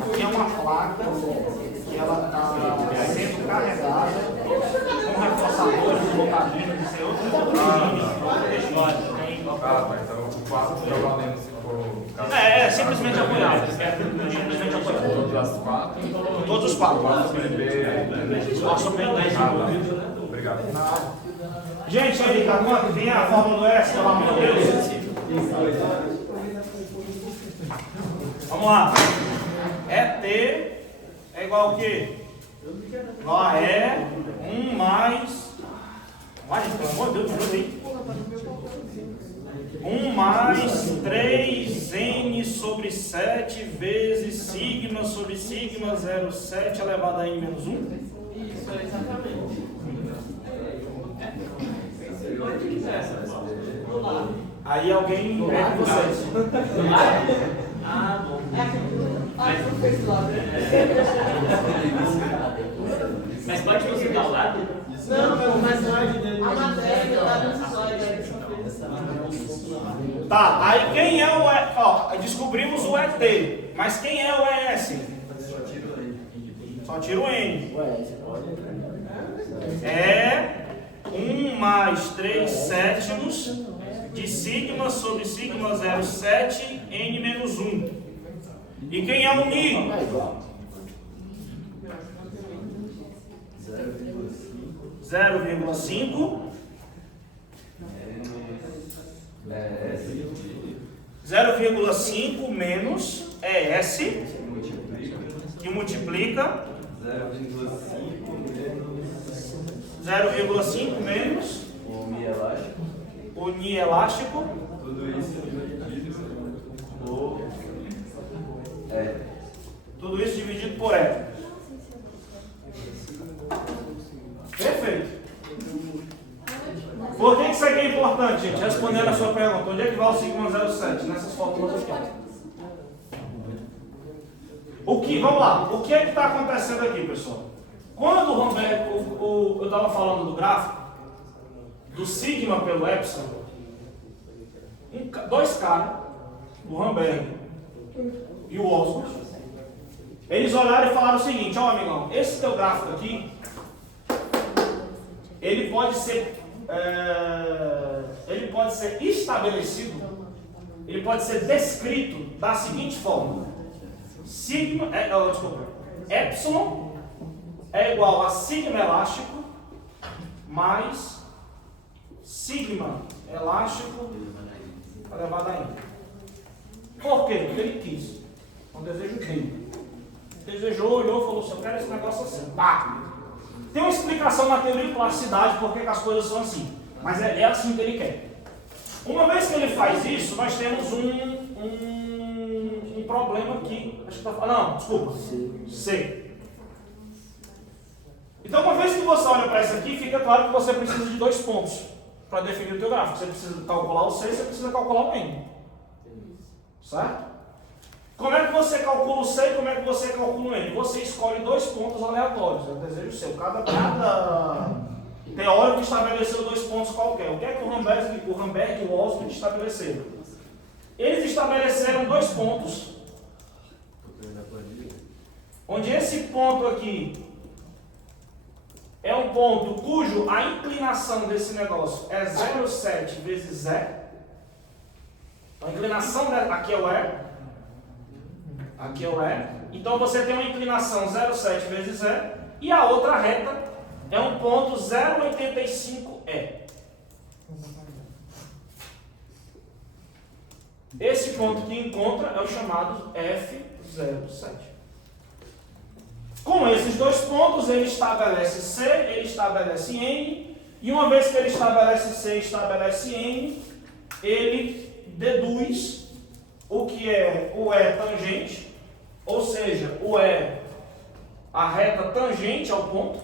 Aqui é uma placa que ela está sendo carregada com reforçadores, locadinhos, isso é outro Então o 4 está valendo se for... É simplesmente apoiado. Simplesmente apoiado. Todas as 4. Todos os 4. Nossa, obrigado. Gente, aí, tá quanto? Tem a fórmula do S, pelo amor de Deus. Vamos lá. ET é igual ao quê? Igual a E, 1 mais... Vai, pelo amor de Deus, me ajuda aí. 1 mais 3n sobre 7 vezes sigma sobre sigma 0,7 elevado a n menos 1. Isso, exatamente. Aí alguém pede vocês. Ah, bom. Mas não fez lá, né? Mas pode consultar o lado? Não, mas a matéria tá no slide aí, só fez. Tá, aí quem é o E? Ó, descobrimos o ET, mas quem é o ES? Só tira o N. É 1 mais 3 sétimos de sigma sobre sigma 0,7 n menos 1. E quem é o NI? 0,5 0,5 menos ES, que multiplica 0,5 menos o Ni elástico, tudo isso dividido por E. Tudo isso dividido por E. Perfeito. Por que isso aqui é importante, gente? Respondendo a sua pergunta, onde é que vai o sigma 07? Nessas fórmulas aqui. Vamos lá, o que é que está acontecendo aqui, pessoal? Quando o Romberg, eu estava falando do gráfico, do sigma pelo epsilon, dois caras, o Romberg e o Oswald, eles olharam e falaram o seguinte: ó, amigão, esse teu gráfico aqui, ele pode ser estabelecido, ele pode ser descrito da seguinte forma: epsilon é igual a sigma elástico mais sigma elástico elevado a n. Por quê? Porque ele quis. É um desejo dele. Desejou, olhou e falou assim: eu quero esse negócio assim. Pá! Tem uma explicação na teoria de plasticidade porque que as coisas são assim. Mas é assim que ele quer. Uma vez que ele faz isso, nós temos um problema aqui. Acho que tá falando. Não, desculpa. C. Então, uma vez que você olha para isso aqui, fica claro que você precisa de dois pontos para definir o teu gráfico. Você precisa calcular o C e você precisa calcular o N. Certo? Como é que você calcula o C e como é que você calcula o N? Você escolhe dois pontos aleatórios, é o desejo seu. Cada teórico estabeleceu dois pontos qualquer. O que é que o Romberg e o Oswald estabeleceram? Eles estabeleceram dois pontos, onde esse ponto aqui é um ponto cujo a inclinação desse negócio é 0,7 vezes E. A inclinação aqui é o E. Aqui é o E. Então você tem uma inclinação 0,7 vezes E. E a outra reta é um ponto 0,85E. Esse ponto que encontra é o chamado F07. Com esses dois pontos, ele estabelece C, ele estabelece N, e uma vez que ele estabelece C e estabelece N, ele deduz o que é o E tangente, ou seja, o E, a reta tangente ao ponto,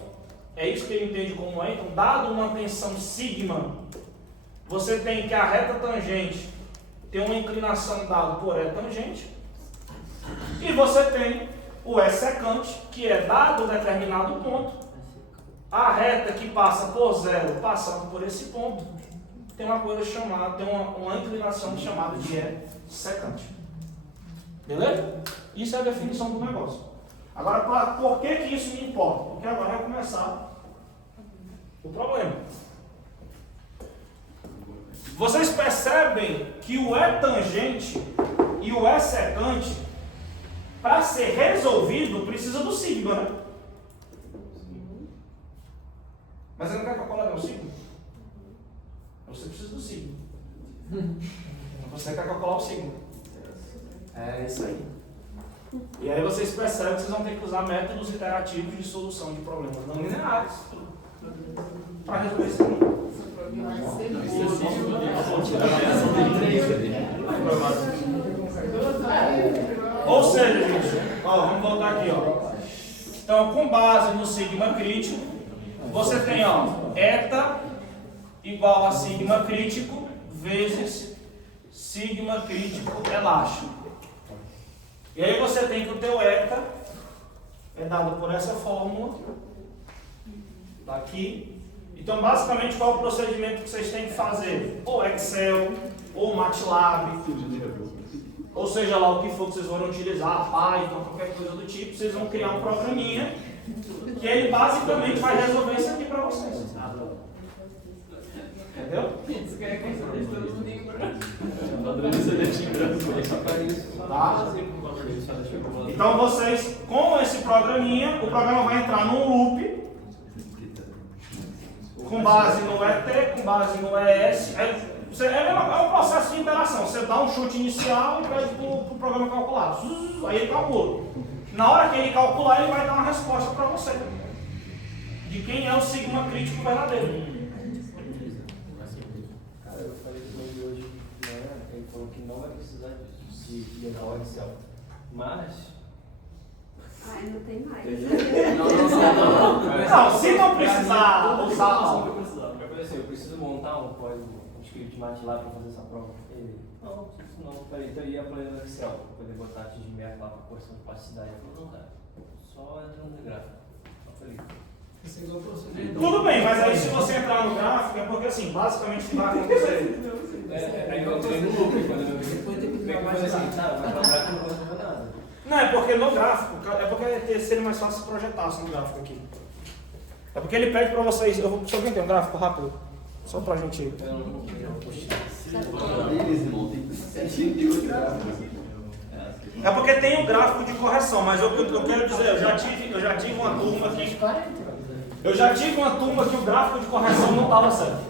é isso que ele entende como E. Então, dado uma tensão sigma, você tem que a reta tangente tem uma inclinação dada por E tangente, e você tem o E secante, que é dado determinado ponto, a reta que passa por zero, passando por esse ponto, tem uma coisa chamada, tem uma inclinação chamada de E secante. Beleza? Isso é a definição do negócio. Agora, por que isso me importa? Porque agora vai começar o problema. Vocês percebem que o E tangente e o E secante, para ser resolvido, precisa do sigma, né? Mas você não quer calcular o sigma? Você precisa do sigma. Você quer calcular o sigma. É isso aí. E aí vocês percebem que vocês vão ter que usar métodos iterativos de solução de problemas não lineares para resolver isso aqui. Ou seja, gente, vamos voltar aqui, Então, com base no sigma crítico, você tem, eta igual a sigma crítico vezes sigma crítico elástico. E aí você tem que o teu eta é dado por essa fórmula, tá aqui. Então, basicamente, qual é o procedimento que vocês têm que fazer? Ou Excel, ou MATLAB, ou seja lá o que for que vocês vão utilizar, Python, qualquer coisa do tipo, vocês vão criar um programinha que ele basicamente vai resolver isso aqui para vocês. Entendeu? Tá? Então vocês, com esse programinha, o programa vai entrar num loop com base no ET, com base no ES. É um processo de interação. Você dá um chute inicial e pede para o programa calcular. Aí ele calcula. Na hora que ele calcular, ele vai dar uma resposta para você. De quem é o sigma crítico verdadeiro. Cara, eu falei com ele hoje de manhã, ele falou que não vai precisar de levar o Excel. Mas. Ai, não tem mais. Não, se não precisar usar. Eu falei assim, eu preciso montar um código, um script MATLAB para fazer essa prova. Ele, não, eu falei, então eu ia aprender no Excel, para poder botar x de merda lá para correção de plasticidade. Ele falou, não, cara, só entra no gráfico. Eu falei, Tudo bem, mas aí se você entrar no gráfico, é porque assim, basicamente o que vai acontecer. aí eu entrei no loop quando eu vi. Eu falei assim, tá, vai pra gráfico e não vou resolver nada. Não, é porque no gráfico, é porque seria mais fácil projetar assim, no gráfico aqui. É porque ele pede pra vocês, eu vou, se alguém tem um gráfico rápido, só pra gente. Eles montam É porque tem um gráfico de correção, mas eu quero dizer, eu já tive uma turma que. Eu já tive uma turma que o gráfico de correção não estava certo.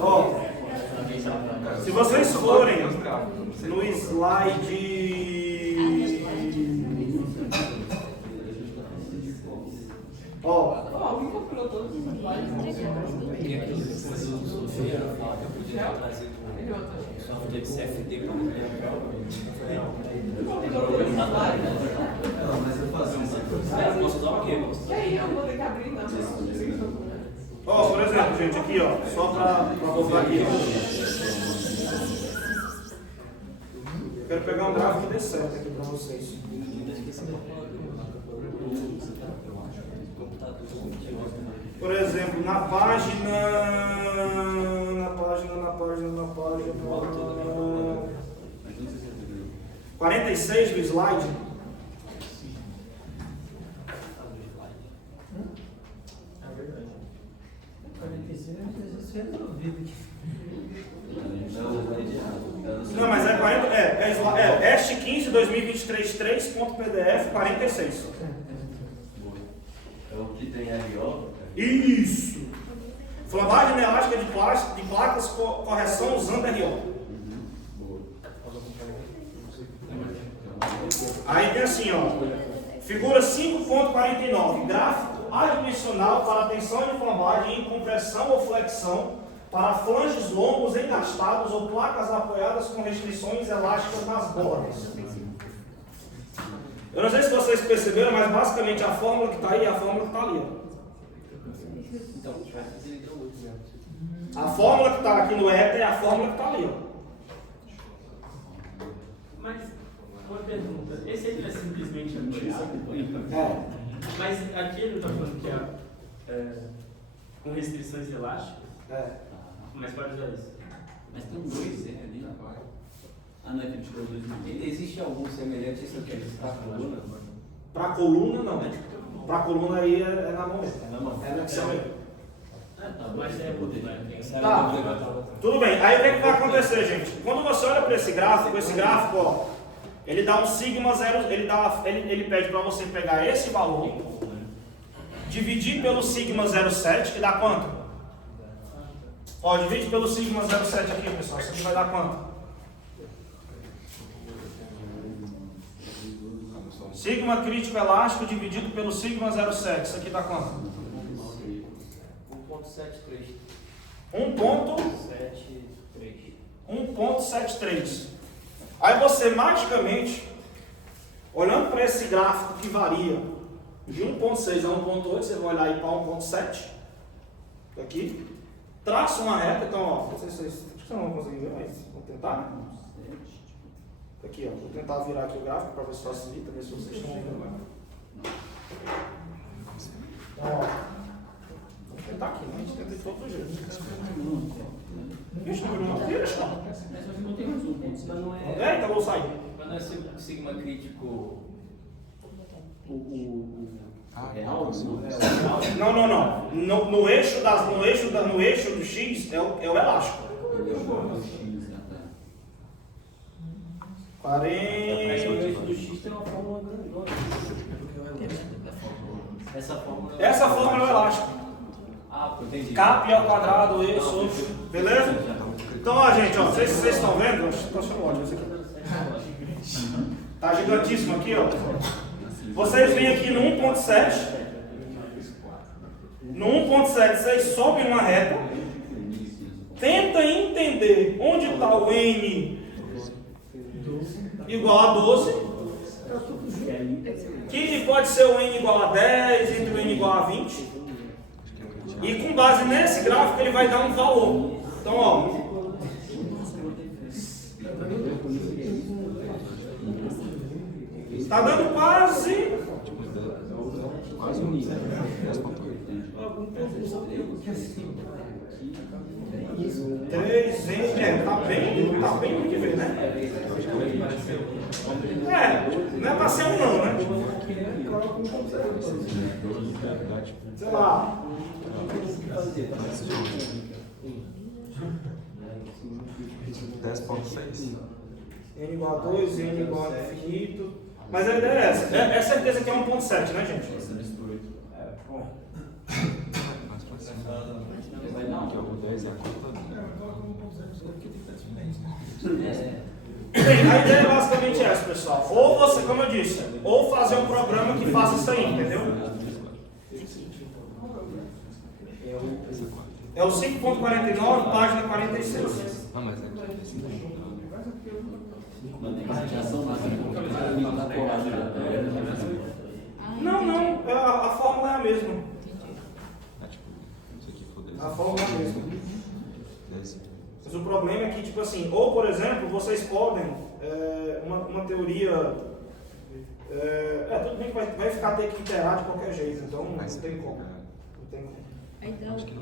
Ó, se vocês forem no slide. Ó. Alguém calculou todos os slides? Não, mas eu faço isso. E aí, eu vou ter que abrir, não. Ó, por exemplo, gente, aqui, ó, só pra botar aqui. Eu quero pegar um gráfico que dê certo aqui pra vocês. Por exemplo, na página 46 do slide. Não, mas é 40. É EST 15 2023 3.pdf 46. É o que tem RO. Isso! Flambagem elástica de placas, correção usando RO. Aí tem assim, ó. Figura 5.49. Gráfico adimensional para tensão de flambagem em compressão ou flexão para flanges longos engastados ou placas apoiadas com restrições elásticas nas bordas. Eu não sei se vocês perceberam, mas basicamente a fórmula que está aí é a fórmula que está ali. Ó. Então, vai fazer hidroluz mesmo. A fórmula que está aqui no ETA é a fórmula que está ali. Ó. Mas, uma pergunta, esse aqui é simplesmente ampliado? É. Mas aqui ele está falando que é com restrições elásticas? É. Mas pode usar isso. Mas tem dois ali na parte. Ah, não é que a gente tirou 2 milímetros. Existe algum semelhante a isso aqui para a coluna? Para coluna, não. Para coluna aí é na mão. É na mão. É na Excel mesmo. Mas é outro, né? Tá. Tudo bem. Aí o que vai acontecer, gente? Quando você olha para esse gráfico, ó, ele dá um sigma 0, ele pede para você pegar esse valor, dividir pelo sigma 0,7, que dá quanto? Ó, divide pelo sigma 0,7 aqui, pessoal. Isso aqui vai dar quanto? Sigma crítico elástico dividido pelo sigma 0,7. Isso aqui dá quanto? 1.73. 1.73. Aí você magicamente, olhando para esse gráfico que varia de 1.6 a 1.8, você vai olhar aí para 1.7. Aqui. Traça uma reta, então, ó. Acho que vocês não vão conseguir ver, mas vou tentar. Aqui, ó. Vou tentar virar aqui o gráfico para ver se facilita, ver se vocês estão vendo. Ó. Vou tentar aqui, né? A gente tenta de todo jeito. Ixi, não virou não. Vira, Mas não tem mais um ponto. Mas não é. É, então vou sair. Mas não é sigma crítico. Real? Não. No eixo do X é o elástico. 40. Mas o 40. eixo do X tem uma fórmula grandona. Essa fórmula Essa fórmula é o elástico. Ah, entendi. K pi ao quadrado, E sobre. Beleza? Então, ó, gente, ó, vocês estão vendo? Estou achando ótimo isso aqui. Tá gigantíssimo aqui, ó. Vocês vêm aqui no 1.7. No 1.7, vocês sobem uma reta. Tenta entender onde está o N igual a 12. Que pode ser o N igual a 10, entre o N igual a 20. E com base nesse gráfico ele vai dar um valor. Então, ó. Está dando quase 3 N. Tá bem o que vem, né? Não é para ser um não, né? Sei lá. 10.6. N igual a 2, N igual a infinito. Mas a ideia é essa. É certeza que é 1.7, né, gente? Bem, a ideia é basicamente essa, pessoal. Ou você, como eu disse, ou fazer um programa que faça isso aí, entendeu? É o 5.49, página 46. Ah, mas é Não, a fórmula é a mesma. A fórmula é a mesma. Mas o problema é que, tipo assim, ou por exemplo, vocês podem, uma teoria, tudo bem que vai ficar ter que iterar de qualquer jeito, então não tem como. Não tem como. Então, acho que é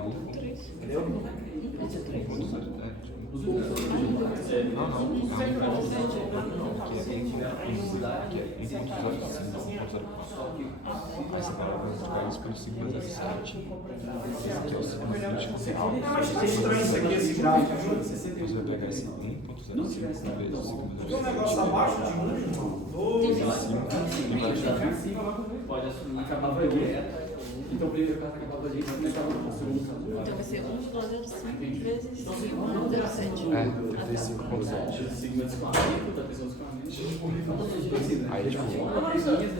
1.3. Entendeu? Aí você para multiplicar isso pelo sigma 17, que é o sigma crítico. Mas tá estranho isso aqui, esse gráfico. Você vai pegar esse 1.05 vezes o sigma Tem um negócio abaixo de 1, 2, Pode assumir. Acabava direto. Então o primeiro caso acabava direto, mas acabava no segundo. então vai ser 1,05 vezes 5,07. Vezes 5.7. Sigma descolamento, da pessoa descolamento. Aí tipo,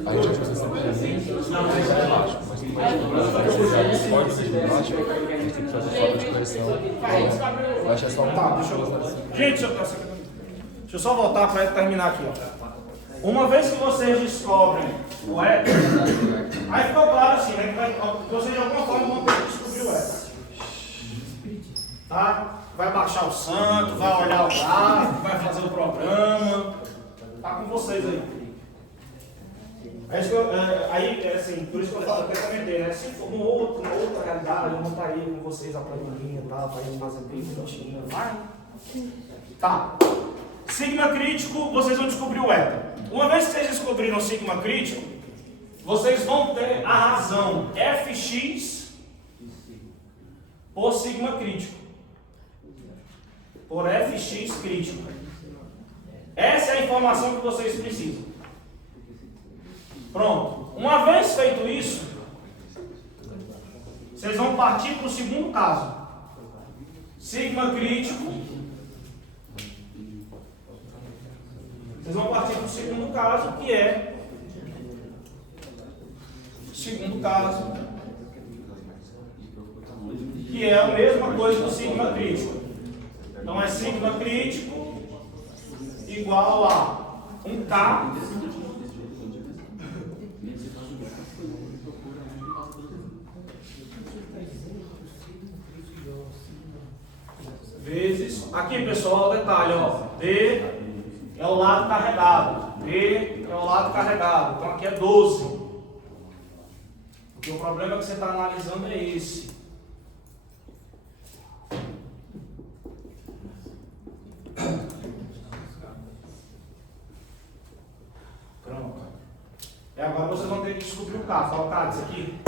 aí já você sabe que é elástico, mas tem mais forte de elástico, a gente tem que fazer forma de correção. Eu acho que é só um. Tá, deixa eu... Gente, deixa eu só voltar para terminar aqui. Ó. Uma vez que vocês descobrem o éter, aí ficou claro assim, né? Que vocês de alguma forma vão ter que descobrir o éter. Tá? Vai baixar o santo, vai olhar o gráfico, vai fazer o programa. Tá com vocês aí. Aí, assim, por isso que eu comentei, né? Se for uma outra realidade, eu montaria com vocês a planilhinha lá, para ir fazer bem bonitinho, vai? Tá. Sigma crítico, vocês vão descobrir o éter. Uma vez que vocês descobriram o sigma crítico, vocês vão ter a razão Fx por sigma crítico. Por Fx crítico. Essa é a informação que vocês precisam. Pronto. Uma vez feito isso, vocês vão partir para o segundo caso. Sigma crítico. Vocês vão partir para o segundo caso, que é a mesma coisa do sigma crítico. Então é sigma crítico igual a 1K vezes, aqui pessoal, detalhe, ó, D é o lado carregado, D é o lado carregado, então aqui é 12. Porque o problema que você está analisando é esse. Pronto. E agora vocês vão ter que descobrir o K. Qual o K disso aqui?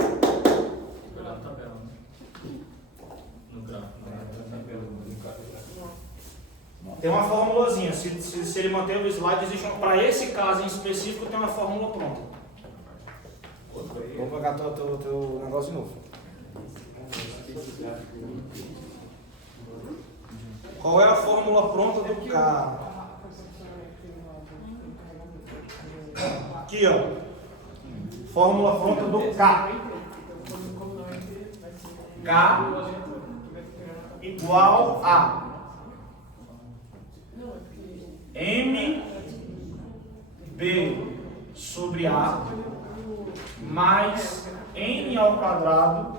Na tabela, né? No gráfico. Tem uma formulazinha. Se ele manter o slide, existe para esse caso em específico, tem uma fórmula pronta. vou pegar teu negócio de novo. Qual é a fórmula pronta do K? Aqui, ó. Fórmula pronta do K. K igual a MB sobre A mais N ao quadrado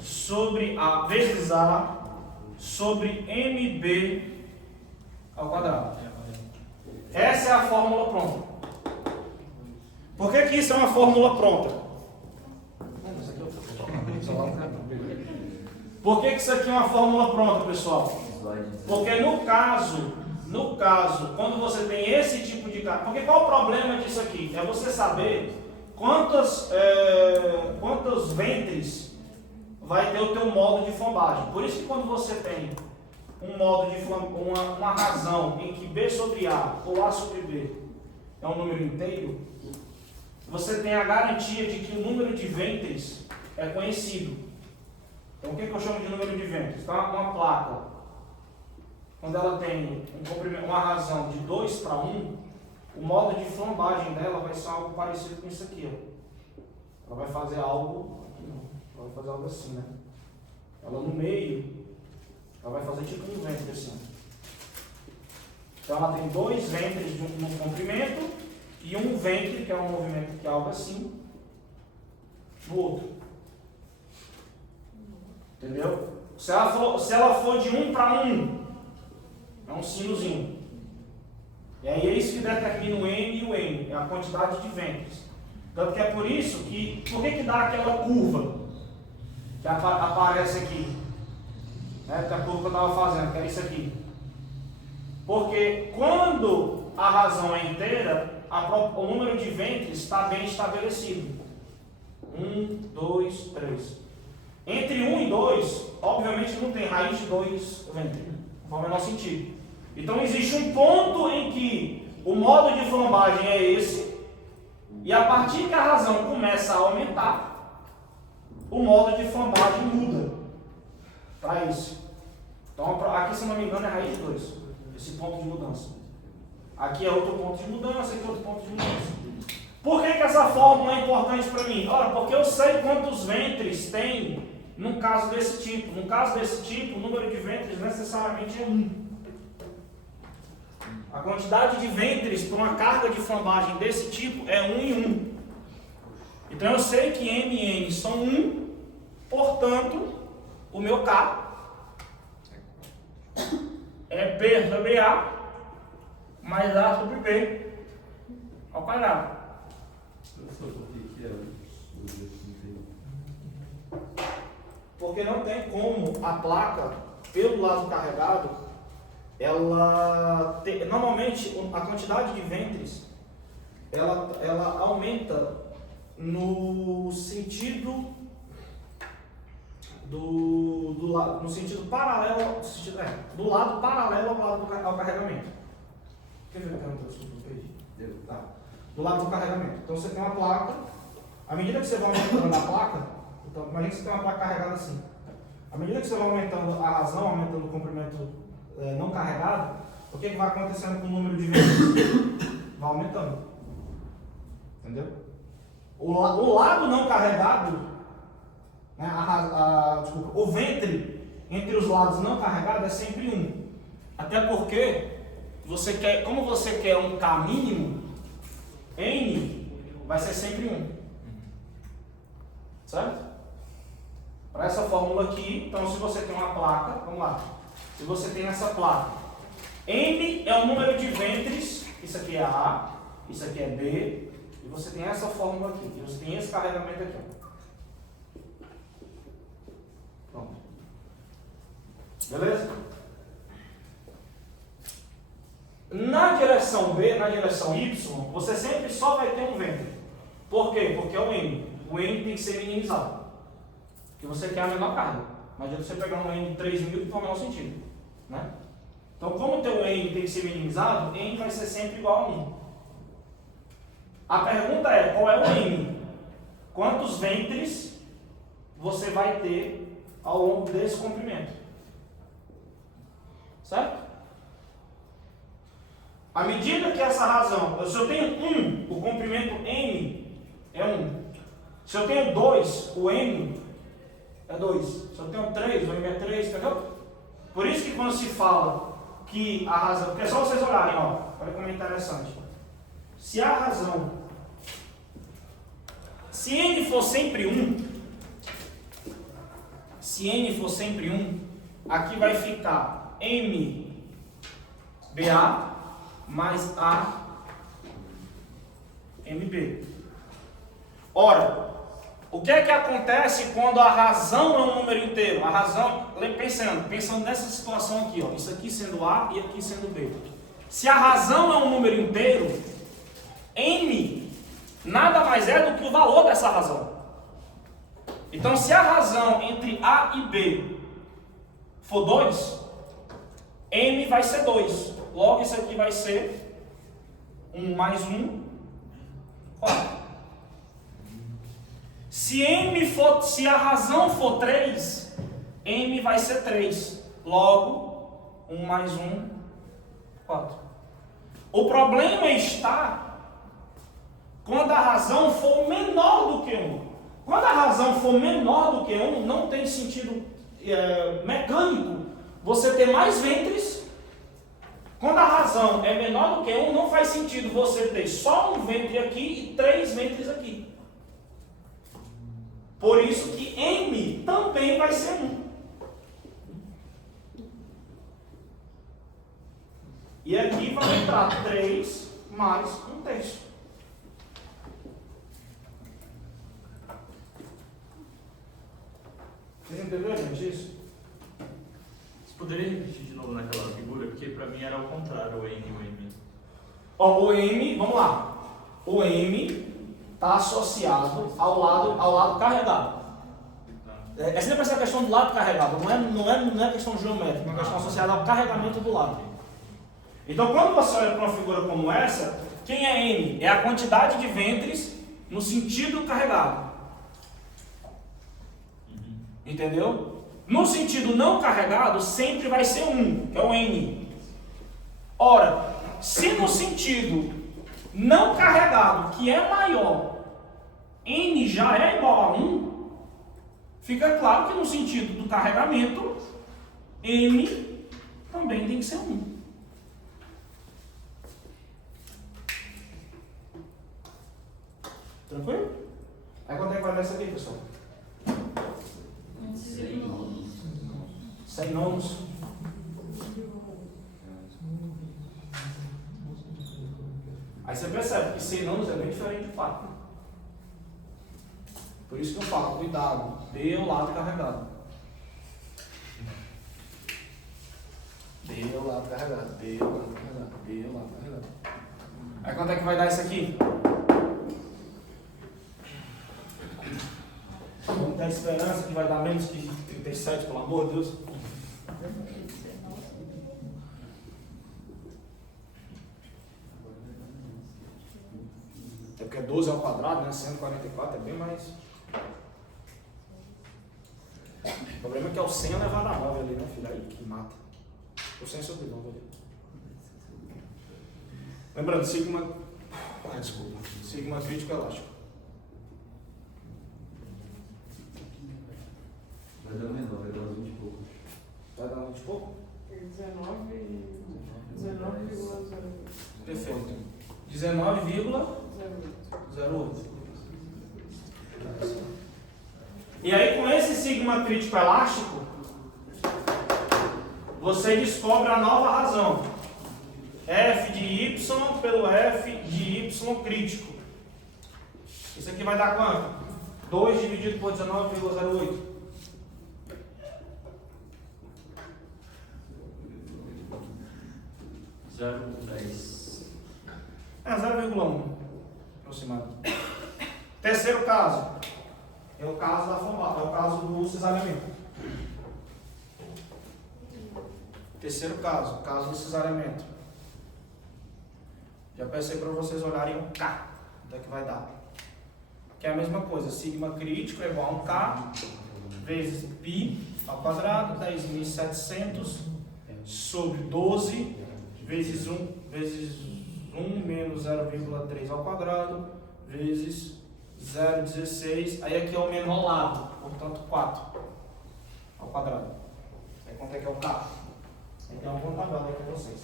sobre A vezes A sobre MB ao quadrado. Essa é a fórmula pronta. Por que isso é uma fórmula pronta? Por que isso aqui é uma fórmula pronta, pessoal? Porque no caso, quando você tem esse tipo de... Porque qual o problema disso aqui? É você saber quantos ventres vai ter o teu modo de flambagem. Por isso que quando você tem um modo de uma razão em que B sobre A ou A sobre B é um número inteiro, você tem a garantia de que o número de ventres é conhecido. Então o que eu chamo de número de ventres? Então uma placa, quando ela tem uma razão de 2 para 1, o modo de flambagem dela vai ser algo parecido com isso aqui, ó. Ela vai fazer algo, ela vai fazer algo assim, né? Ela no meio, ela vai fazer tipo um ventre assim. Então ela tem 2 ventres no comprimento e um ventre, que é um movimento que é algo assim, no outro. Entendeu? Se ela for de 1 para 1, é um sinozinho. E aí é isso que determina o M e o N, é a quantidade de ventres. Tanto que é por isso que... Por que dá aquela curva que aparece aqui? Né? Que a curva que eu estava fazendo, que é isso aqui. Porque quando a razão é inteira, o número de ventres está bem estabelecido. 1, 2, 3. Entre 1 e 2, obviamente não tem raiz de 2 ventres. Não faz o menor sentido. Então existe um ponto em que o modo de flambagem é esse, e a partir que a razão começa a aumentar, o modo de flambagem muda para isso. Então aqui, se não me engano, é raiz de 2, esse ponto de mudança. Aqui é outro ponto de mudança, aqui é outro ponto de mudança. Por que essa fórmula é importante para mim? Ora, porque eu sei quantos ventres tem num caso desse tipo. No caso desse tipo, o número de ventres necessariamente é 1. A quantidade de ventres para uma carga de flambagem desse tipo é 1 em 1. Então eu sei que M e N são 1, portanto, o meu K é P sobre A mais A sobre B ao quadrado. Porque não tem como a placa, pelo lado carregado, normalmente a quantidade de ventres ela aumenta no sentido no sentido paralelo, do lado paralelo ao carregamento. Quer ver o que eu tá. Do lado do carregamento. Então você tem uma placa, à medida que você vai aumentando a placa, então imagina que você tem uma placa carregada assim. À medida que você vai aumentando a razão, aumentando o comprimento não carregado, o que vai acontecendo com o número de ventres? Vai aumentando. Entendeu? O lado não carregado, né, desculpa, o ventre entre os lados não carregados é sempre 1. Até porque, como você quer um K mínimo, N vai ser sempre 1. Certo? Para essa fórmula aqui, então se você tem uma placa, vamos lá. Se você tem essa placa, M é o número de ventres, isso aqui é A, isso aqui é B, e você tem essa fórmula aqui, e você tem esse carregamento aqui. Pronto. Beleza? Na direção B, na direção Y, você sempre só vai ter um ventre. Por quê? Porque é o N. O N tem que ser minimizado. Porque você quer a menor carga. Não adianta você pegar um N de 3.000 que faz o menor sentido. Né? Então, como o teu N tem que ser minimizado, N vai ser sempre igual a 1. A pergunta é, qual é o N? quantos ventres você vai ter ao longo desse comprimento. Certo? À medida que essa razão, se eu tenho 1, o comprimento n é 1. Se eu tenho 2, o n é 2. Se eu tenho 3, o m é 3, entendeu? Por isso que quando se fala que a razão... Porque é só vocês olharem, ó. Olha como é interessante. Se a razão... Se n for sempre 1, se n for sempre 1, aqui vai ficar mBA mais a mB. Ora, o que é que acontece quando a razão é um número inteiro? A razão, pensando nessa situação aqui, ó, isso aqui sendo A e aqui sendo B. Se a razão é um número inteiro, n nada mais é do que o valor dessa razão. Então, se a razão entre A e B for 2, m vai ser 2. Logo, isso aqui vai ser 1 mais 1, 4. Se a razão for 3, m vai ser 3. Logo, 1 mais 1, 4. O problema está quando a razão for menor do que 1. Quando a razão for menor do que 1, não tem sentido mecânico você ter mais ventres. Quando a razão é menor do que 1, não faz sentido você ter só um ventre aqui e 3 ventres aqui. Por isso que m também vai ser 1. E aqui vai entrar 3 mais 1/3. Vocês entenderam, gente, isso? Você poderia repetir de novo naquela figura? Porque para mim era ao contrário, o N e o M. Ó, o M, vamos lá. O M está associado ao lado carregado. É sempre essa questão do lado carregado, não é questão geométrica, é uma questão associada ao carregamento do lado. Então, quando você olha para uma figura como essa, quem é M? É a quantidade de ventres no sentido carregado. Entendeu? No sentido não carregado, sempre vai ser 1, que é o N. Ora, se no sentido não carregado, que é maior, N já é igual a 1, fica claro que no sentido do carregamento, M também tem que ser 1. Tranquilo? Aí quanto é que vai dar isso aqui, pessoal? 100 nonos. Aí você percebe que 100 nonos é bem diferente de 4. Por isso que eu falo, cuidado, B é o lado carregado. B é o lado carregado, B é o lado carregado, B é o lado carregado. Aí quanto é que vai dar isso aqui? Vamos ter esperança que vai dar menos que 37, pelo amor de Deus. Até porque 12 ao quadrado, né? 144 é bem mais. O problema é que é o 100 elevado a 9 ali, né, filho? Aí que mata. O 100 sobre 9 ali. Lembrando, sigma. Desculpa. Sigma crítico elástico. Vai dar menor, vai dar uns 20 e pouco. Vai dar uns 20 e pouco? 19,08. Perfeito. 19,08. E aí, com esse sigma crítico elástico, você descobre a nova razão. F de y pelo F de y crítico. Isso aqui vai dar quanto? 2 dividido por 19,08. É 0,1 aproximado. Terceiro caso é o caso da formata, é o caso do cisalhamento. Terceiro caso do cisalhamento. Já pensei para vocês olharem o K, onde é que vai dar. que é a mesma coisa. Sigma crítico é igual a 1K vezes π ao quadrado, 10.700 sobre 12 vezes 1 menos 0,3 ao quadrado vezes 0,16. Aí aqui é o menor lado, portanto 4 ao quadrado. Aí quanto é que é o K? Então vou tabela aí com vocês.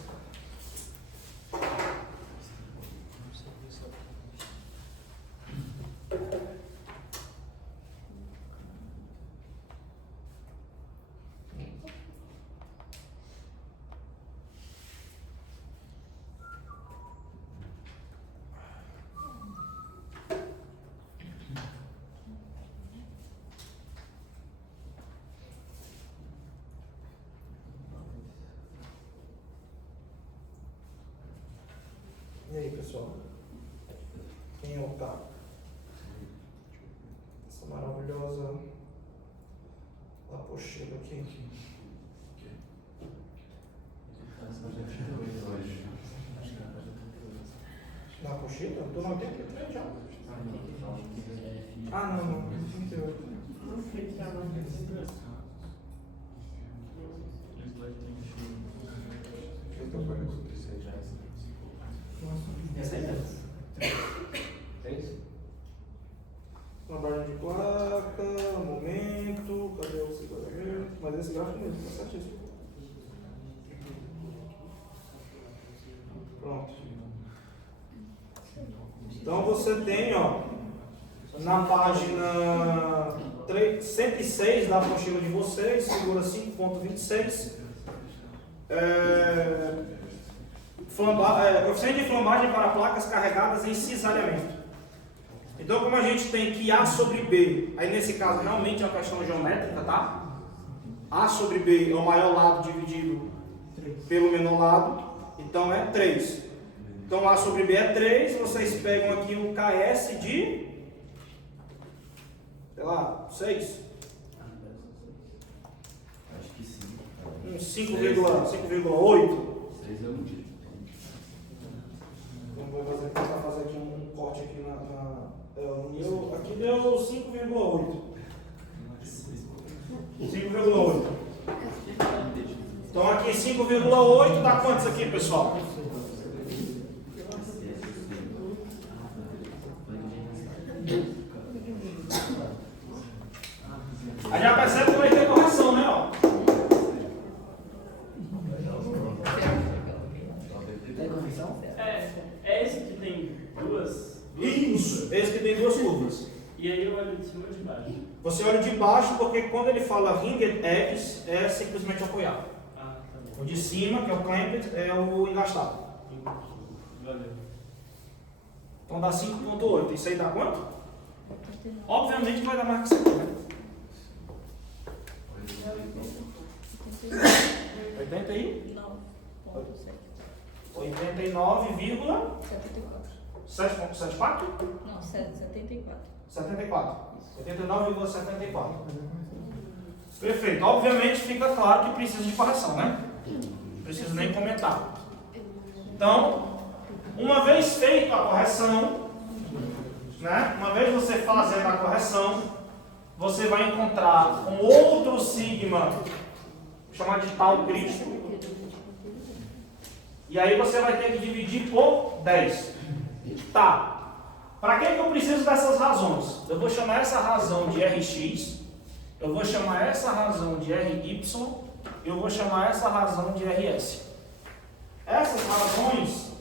E aí, pessoal? Quem é o K? Essa maravilhosa apostila aqui. Na apostila? Eu tô no 83 já. Ah, não. 38. Não fica na mesa. Essa aí É isso? Trabalho de placa, momento, cadê o seguro? Mas esse gráfico mesmo, tá certíssimo. Pronto. Então você tem, ó, na página 106 da apostila de vocês, figura 5.26, coeficiente de flambagem para placas carregadas em cisalhamento. Então, como a gente tem que A sobre B, aí nesse caso realmente é uma questão geométrica, tá? A sobre B é o maior lado dividido pelo menor lado, então é 3. Então A sobre B é 3, vocês pegam aqui um KS de, sei lá, 6. Acho que sim. Um 5,8. 6 é um dígito. Então vou tentar fazer aqui um corte aqui aqui deu 5,8. 5,8. Então aqui 5,8 dá quantos aqui, pessoal? Aí já percebe que vai ter correção, né? Ó. É esse que tem duas. Isso, esse que tem duas curvas. E aí eu olho de cima ou de baixo? Você olha de baixo porque quando ele fala ringed edges é simplesmente apoiado. Ah, tá bom. O de cima, que é o clamped, é o engastado. Valeu. Então dá 5,8. Isso aí dá quanto? Obviamente vai dar mais que isso aqui, né? 80 aí? 89,74? 74. Não, 74. 74. 89,74. Perfeito. Obviamente fica claro que precisa de correção, né? Não preciso nem comentar. Então, uma vez feita a correção, né? Uma vez você fazendo a correção, você vai encontrar um outro sigma chamado de tal crítico. E aí você vai ter que dividir por 10. Tá. Para que eu preciso dessas razões? Eu vou chamar essa razão de Rx, eu vou chamar essa razão de Ry, eu vou chamar essa razão de Rs. Essas razões,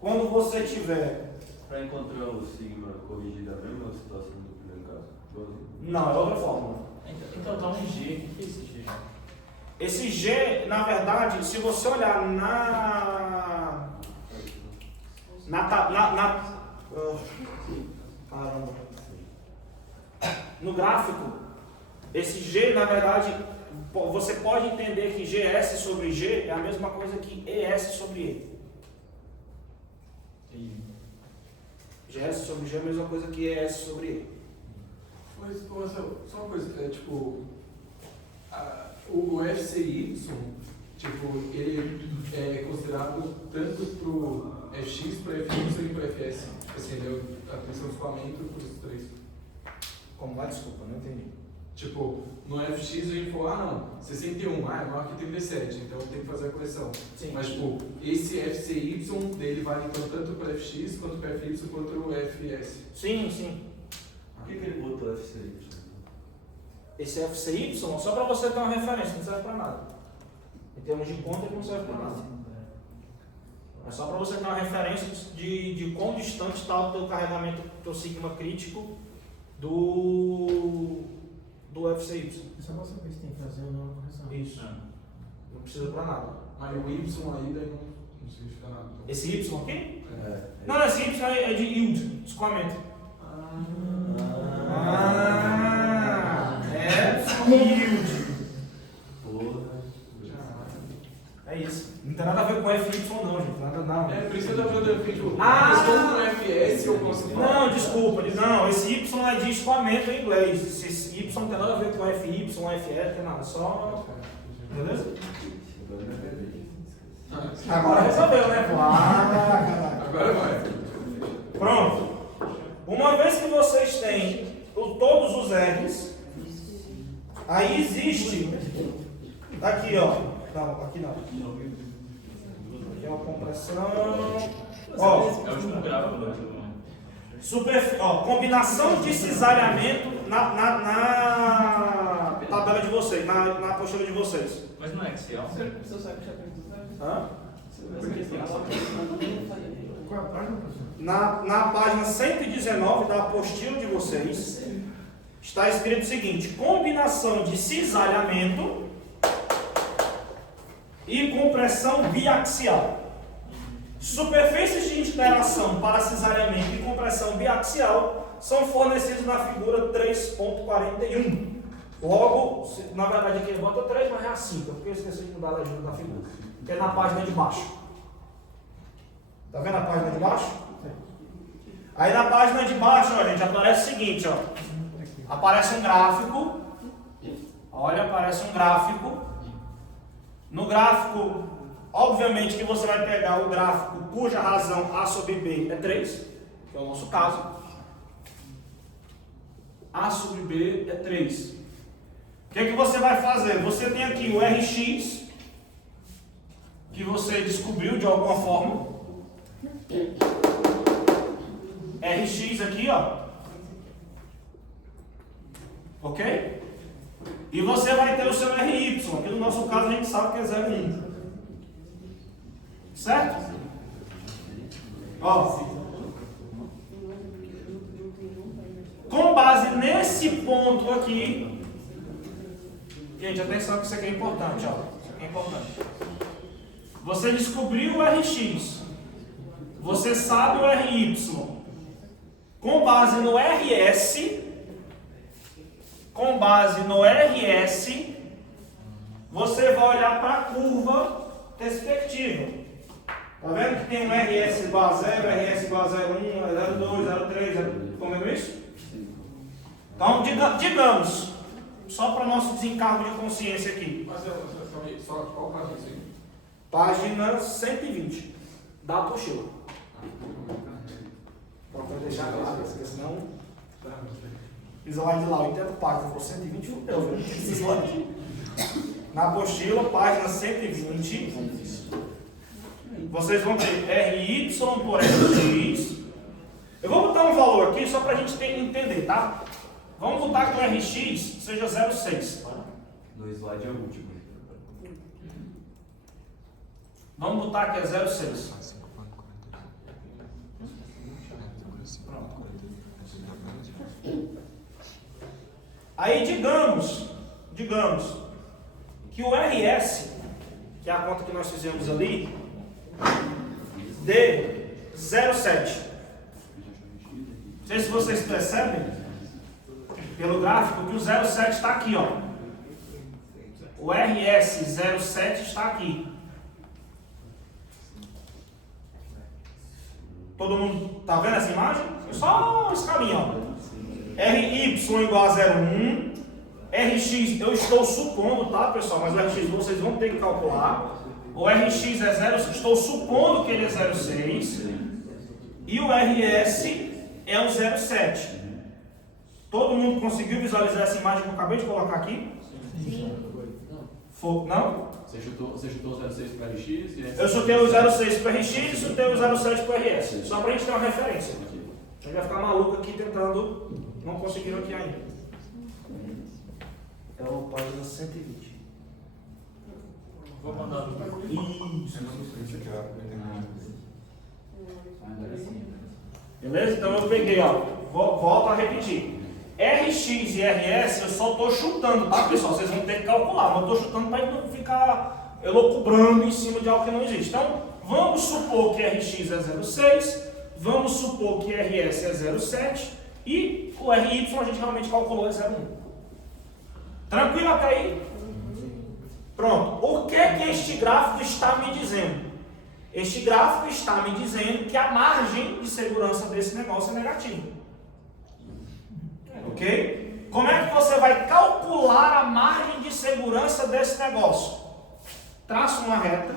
quando você tiver... Para encontrar o sigma corrigido, a mesma situação do primeiro caso? Não, é outra fórmula. Então dá um G. O que é esse G? Esse G, na verdade, se você olhar no gráfico, esse G, na verdade, você pode entender que GS sobre G é a mesma coisa que ES sobre E. GS sobre G é a mesma coisa que ES sobre E. Mas, Marcelo, só uma coisa, tipo, o FCY, tipo, ele é considerado tanto pro FX para FY e para FS. Tipo assim, deu a tensão de escoamento por esses três. Como vai? Desculpa, não entendi. Tipo, no FX a gente falou, não, 61, é maior que 37, então tem que fazer a correção. Sim. Mas, tipo, esse FCY dele vale então tanto para FX, quanto para FY, quanto o FS. Sim, sim. Por que ele botou FCY? Esse FCY, só para você ter uma referência, não serve para nada. Em termos de conta, ele não serve para nada. É só para você ter uma referência de quão distante está o teu carregamento, o teu sigma crítico do FCY. É só pra saber se tem que fazer ou não a correção. Isso. Não precisa para nada. Mas o Y aí daí não significa nada. Então. Esse Y aqui? É. Não, esse Y é de yield, escoamento. É yield. É isso. Não tem nada a ver com FY não, gente. Nada não. É, por isso que eu tô perguntando, tipo, Ah! questão do FS eu posso falar. Não, desculpa. Não, esse Y é de escoamento em inglês. Esse Y não tem nada a ver com FY, FS, não tem nada. Só... Beleza? Agora resolveu, né? Agora vai. Pronto. Uma vez que vocês têm todos os R's, aí existe... Aqui, ó. Não, aqui não. Aqui é uma compressão. Ó, É o último gráfico, né? Combinação de cisalhamento na tabela de vocês, na apostila de vocês. Mas não é Excel? Você sabe que já tem tudo, né? Hã? Qual é a página, professor? Na página 119 da apostila de vocês, está escrito o seguinte: combinação de cisalhamento e compressão biaxial. Superfícies de interação para cisalhamento e compressão biaxial são fornecidos na figura 3.41. Logo, na verdade aqui ele bota 3, mas é a 5, porque eu esqueci de mudar a legenda da figura. Que é na página de baixo. Tá vendo a página de baixo? Aí na página de baixo, ó, gente, aparece o seguinte, ó. Aparece um gráfico. Olha, aparece um gráfico. No gráfico, obviamente que você vai pegar o gráfico cuja razão A sobre B é 3, que é o nosso caso. A sobre B é 3. O que você vai fazer? Você tem aqui o RX, que você descobriu de alguma forma. RX aqui, ó. Ok? E você vai ter o seu RY, que no nosso caso a gente sabe que é 0,1. Certo? Ó. Com base nesse ponto aqui, gente, atenção que isso aqui é importante, ó. Isso aqui é importante. Você descobriu o RX. Você sabe o RY. Com base no RS, você vai olhar para a curva perspectiva. Tá vendo que tem um RS igual a 0, RS igual a 0,1, 0,2, 0,3, estão vendo isso? Então, digamos, só para nosso desencargo de consciência aqui. Mas só qual página isso aí? Página 120 da apostila. Para deixar claro, porque senão... Slide lá, 80 páginas, por 120 eu vejo esse slide. Na apostila, página 120, vocês vão ter RY por RX. Eu vou botar um valor aqui só para a gente entender, tá? Vamos botar que o RX seja 0,6. No slide é o último. Vamos botar que é 0,6. Aí digamos que o RS, que é a conta que nós fizemos ali, dê 0,7. Não sei se vocês percebem, pelo gráfico, que o 0,7 está aqui, ó. O RS 0,7 está aqui. Todo mundo está vendo essa imagem? Só esse caminho, ó. RY igual a 0,1. RX, eu estou supondo, tá, pessoal? Mas o RX vocês vão ter que calcular. O O RX é 0, estou supondo que ele é 0,6 e o RS é o 0,7. Todo mundo conseguiu visualizar essa imagem que eu acabei de colocar aqui? Sim. Não? Você chutou 0,6 para RX e Eu chutei o 0,6 para o RX e chutei o 0,7 para o RS. Só para a gente ter uma referência. A gente vai ficar maluco aqui tentando, não conseguiram aqui ainda. Então, página 120. Vou mandar no grupo. Beleza? Então eu peguei, ó. Volto a repetir. RX e RS eu só estou chutando, tá, pessoal? Vocês vão ter que calcular, mas eu estou chutando para não ficar elocubrando em cima de algo que não existe. Então, vamos supor que RX é 0,6, vamos supor que RS é 0,7 e o RY a gente realmente calculou é 0,1. Tranquilo até aí? Pronto. O que é que este gráfico está me dizendo? Este gráfico está me dizendo que a margem de segurança desse negócio é negativa. Ok? Como é que você vai calcular a margem de segurança desse negócio? Traça uma reta.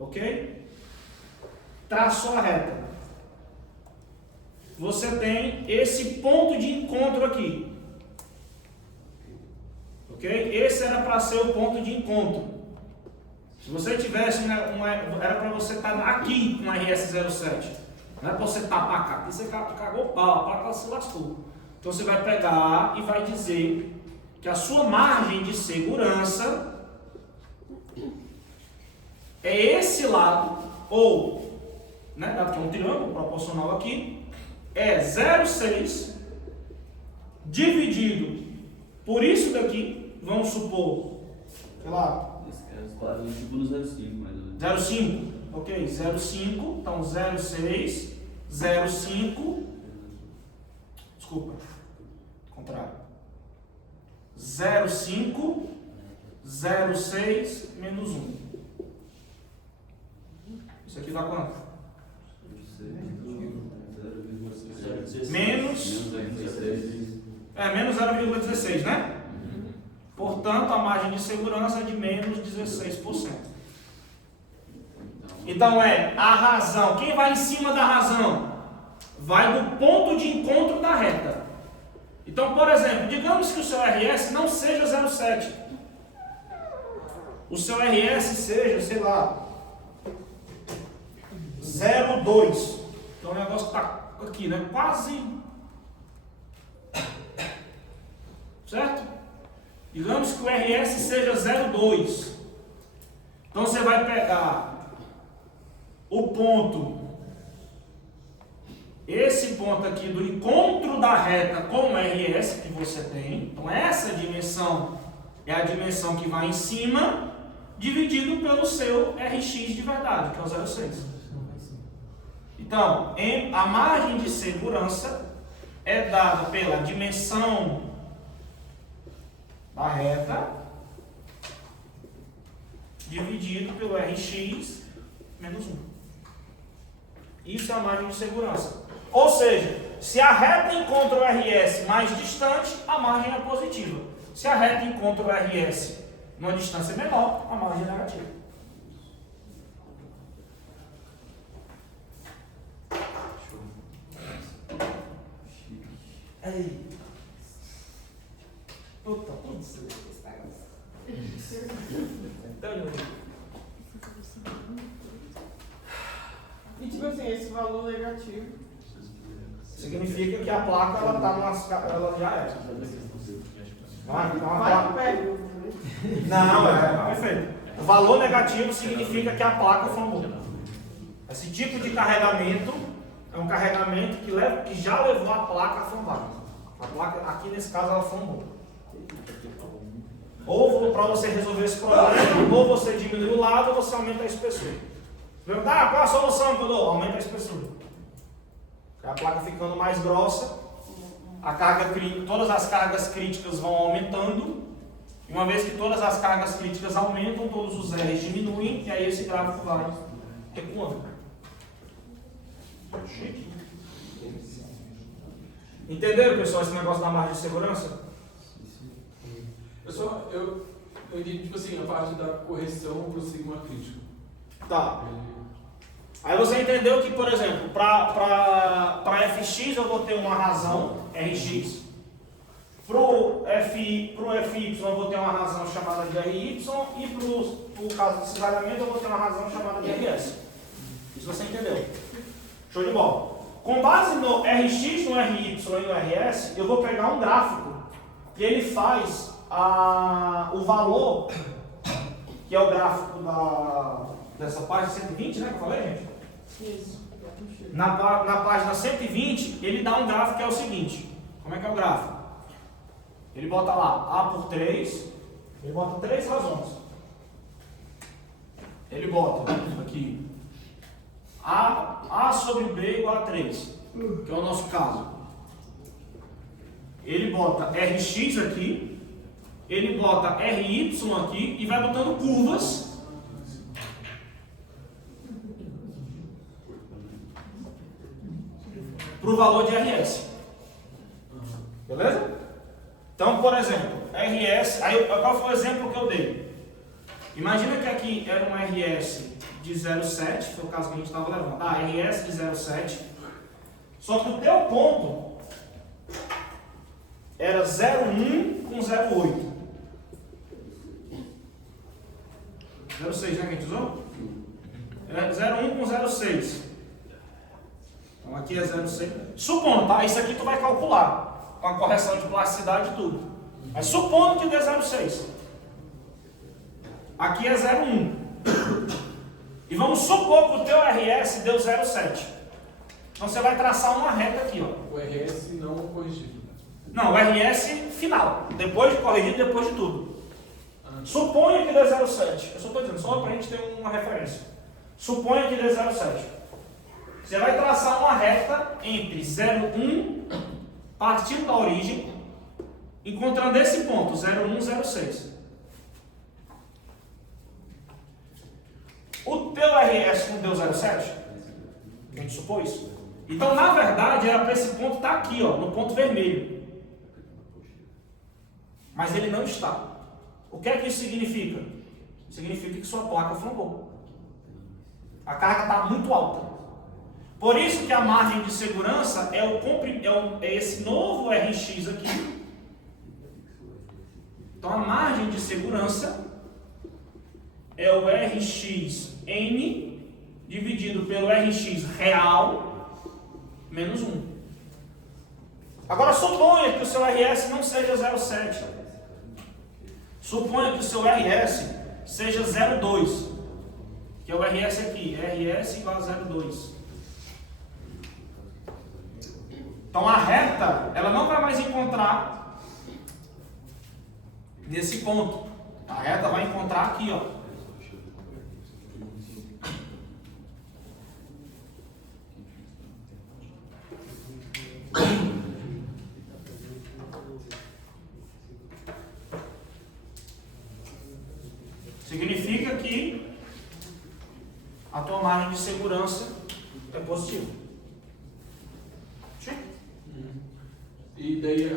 Ok? Traço a reta. Você tem esse ponto de encontro aqui. Ok? Esse era para ser o ponto de encontro. Se você tivesse era para você estar aqui com RS07. Não é para você tapar a cara. Aqui você cagou o pau, a placa se lascou. Então você vai pegar e vai dizer que a sua margem de segurança é esse lado, ou, né, dado que é um triângulo proporcional aqui, é 0,6 dividido por isso daqui, vamos supor, sei lá, Nesse caso, tipo no 0,5, mais ou menos. 0,5, ok, 0,5, então 0,6, 0,5, desculpa, contrário, 0,5, 0,6 menos 1. Isso aqui dá quanto? Menos 0,16, né? Portanto, a margem de segurança é de menos 16%. Então a razão. Quem vai em cima da razão? Vai do ponto de encontro da reta. Então, por exemplo, digamos que o seu RS não seja 0,7. O seu RS seja, sei lá, 0,2. Então o negócio está aqui, né? Quase. Certo? Digamos que o RS seja 0,2. Então você vai pegar o ponto, esse ponto aqui do encontro da reta com o RS que você tem. Então essa dimensão é a dimensão que vai em cima, dividido pelo seu RX de verdade, que é o 0,6. Então, a margem de segurança é dada pela dimensão da reta dividido pelo RX menos 1. Isso é a margem de segurança. Ou seja, se a reta encontra o RS mais distante, a margem é positiva. Se a reta encontra o RS numa distância menor, a margem é negativa. Ei. Puta, putz, esse negócio. E tipo assim, esse valor negativo. Significa que a placa ela tá numa, ela já é. Então a Vai placa... que pergunta, né? Não, perfeito. O valor negativo significa que a placa afambou. Esse tipo de carregamento é um carregamento que já levou a placa a afambar. A placa, aqui nesse caso, ela afambou. Ou para você resolver esse problema, ou você diminui o lado, ou você aumenta a espessura. Perguntar, qual a solução que eu dou? Aumenta a espessura. A placa ficando mais grossa, todas as cargas críticas vão aumentando, e uma vez que todas as cargas críticas aumentam, todos os R's diminuem, e aí esse gráfico vai recuando. Entenderam, pessoal, esse negócio da margem de segurança? Pessoal, eu Eu entendi, tipo assim, a parte da correção pro sigma crítico. Tá. Ele- Aí você entendeu que, por exemplo, para fx eu vou ter uma razão, rx. Pro FY eu vou ter uma razão chamada de ry. E pro caso de cisalhamento eu vou ter uma razão chamada de rs. Isso você entendeu. Show de bola. Com base no rx, no ry e no rs, eu vou pegar um gráfico e ele faz o valor, que é o gráfico dessa página 120, né, que eu falei, gente? Isso. Na página 120, ele dá um gráfico que é o seguinte. Como é que é o gráfico? Ele bota lá A por 3, ele bota 3 razões. Ele bota aqui A sobre B igual a 3, que é o nosso caso. Ele bota Rx aqui, ele bota Ry aqui e vai botando curvas para o valor de RS. Beleza? Então, por exemplo, RS, qual foi o exemplo que eu dei? Imagina que aqui era um RS de 0,7, foi o caso que a gente estava levando. RS de 0,7, só que o teu ponto era 0,1 com 0,8. 0,6, né, que a gente usou? Era 0,1 com 0,6. Então aqui é 0,6. Supondo, tá? Isso aqui tu vai calcular com a correção de plasticidade e tudo. Mas supondo que dê 0,6. Aqui é 0,1. E vamos supor que o teu RS deu 0,7. Então você vai traçar uma reta aqui, ó. O RS não corrigido. Não, o RS final. Depois de corrigido, depois de tudo. Suponha que dê 0,7. Eu só estou dizendo, só para a gente ter uma referência. Suponha que dê 0,7. Você vai traçar uma reta entre 0,1, partindo da origem, encontrando esse ponto, 0,1, 0,6. O teu RS não deu 0,7? A gente supôs? Então, na verdade, era para esse ponto estar aqui, ó, no ponto vermelho. Mas ele não está. O que é que isso significa? Significa que sua placa flambou. A carga está muito alta. Por isso que a margem de segurança é esse novo RX aqui. Então a margem de segurança é o RXN dividido pelo RX real menos 1. Agora suponha que o seu RS não seja 0,7. Suponha que o seu RS seja 0,2. Que é o RS aqui. RS igual a 0,2. Então a reta, ela não vai mais encontrar nesse ponto. A reta vai encontrar aqui, ó. Significa que a tua margem de segurança é positiva. E daí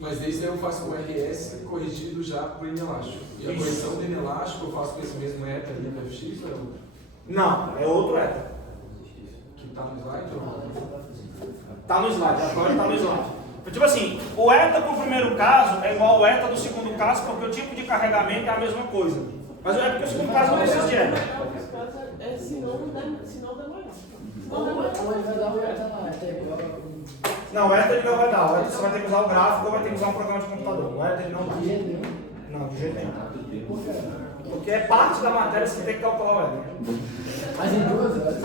mas daí eu faço o RS corrigido já para o inelástico. E a correção do inelástico eu faço com esse mesmo eta ali do FX ou é outro? Não, é outro eta. Que está no slide ou não? Está no slide, agora está no slide. Tipo assim, o eta para o primeiro caso é igual ao eta do segundo caso, porque o tipo de carregamento é a mesma coisa. Mas é porque o segundo caso não precisa de eta. Se não dá maior. Não, o eta ele não vai dar. O eta você vai ter que usar o gráfico ou vai ter que usar um programa de computador. O eta ele não dá. Não, de jeito nenhum. Porque é parte da matéria que você tem que calcular o eta. Mas em 2 horas.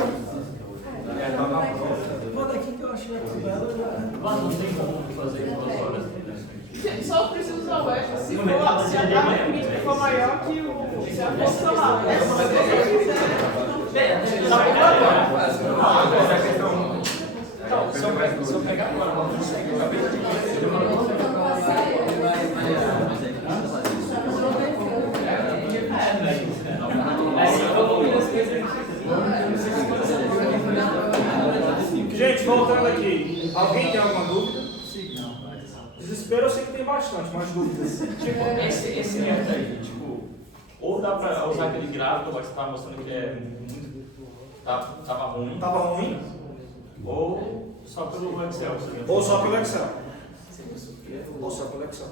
Uma daqui que eu achei ela. Mas não tem como fazer em 2 horas. Só precisa usar o ETA se a carga limite for maior que se a força lá. Então, se eu pegar agora, não consegue. Eu acabei de Gente, voltando aqui. Alguém tem alguma dúvida? Sim, não. desespero eu sei que tem bastante, mas dúvidas. Tipo, esse método aí, tipo, ou dá pra usar aquele gráfico que você estava mostrando que é muito. Tava ruim. Tava ruim? Ou só pelo Excel. Ou só pelo Excel. Ou só pelo Excel.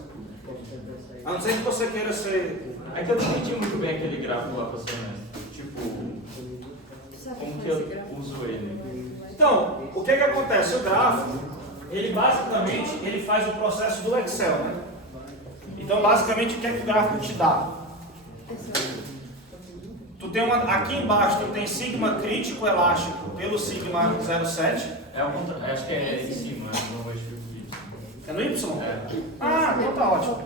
A não ser que você queira ser. É que eu não entendi muito bem aquele gráfico lá pra ser honesto. Tipo, como que eu uso ele? Então, o que acontece? O gráfico, ele basicamente ele faz o processo do Excel, né? Então, basicamente, o que o gráfico te dá? Tu tem aqui embaixo tu tem sigma crítico elástico pelo sigma 0,7. Acho que é em cima, não é Y. É no Y? É. Ah, então tá ótimo.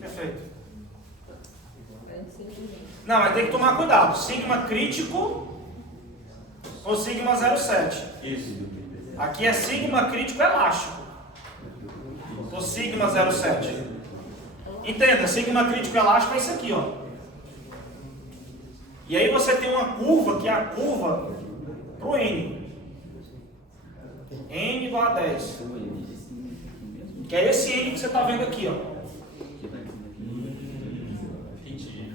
Perfeito. Não, mas tem que tomar cuidado. Sigma crítico ou sigma 0,7. Isso. Aqui é sigma crítico elástico. Ou sigma 0,7. Entenda, sigma crítico elástico é isso aqui, ó. E aí você tem uma curva, que é a curva pro N. N igual a 10. Que é esse N que você está vendo aqui, ó.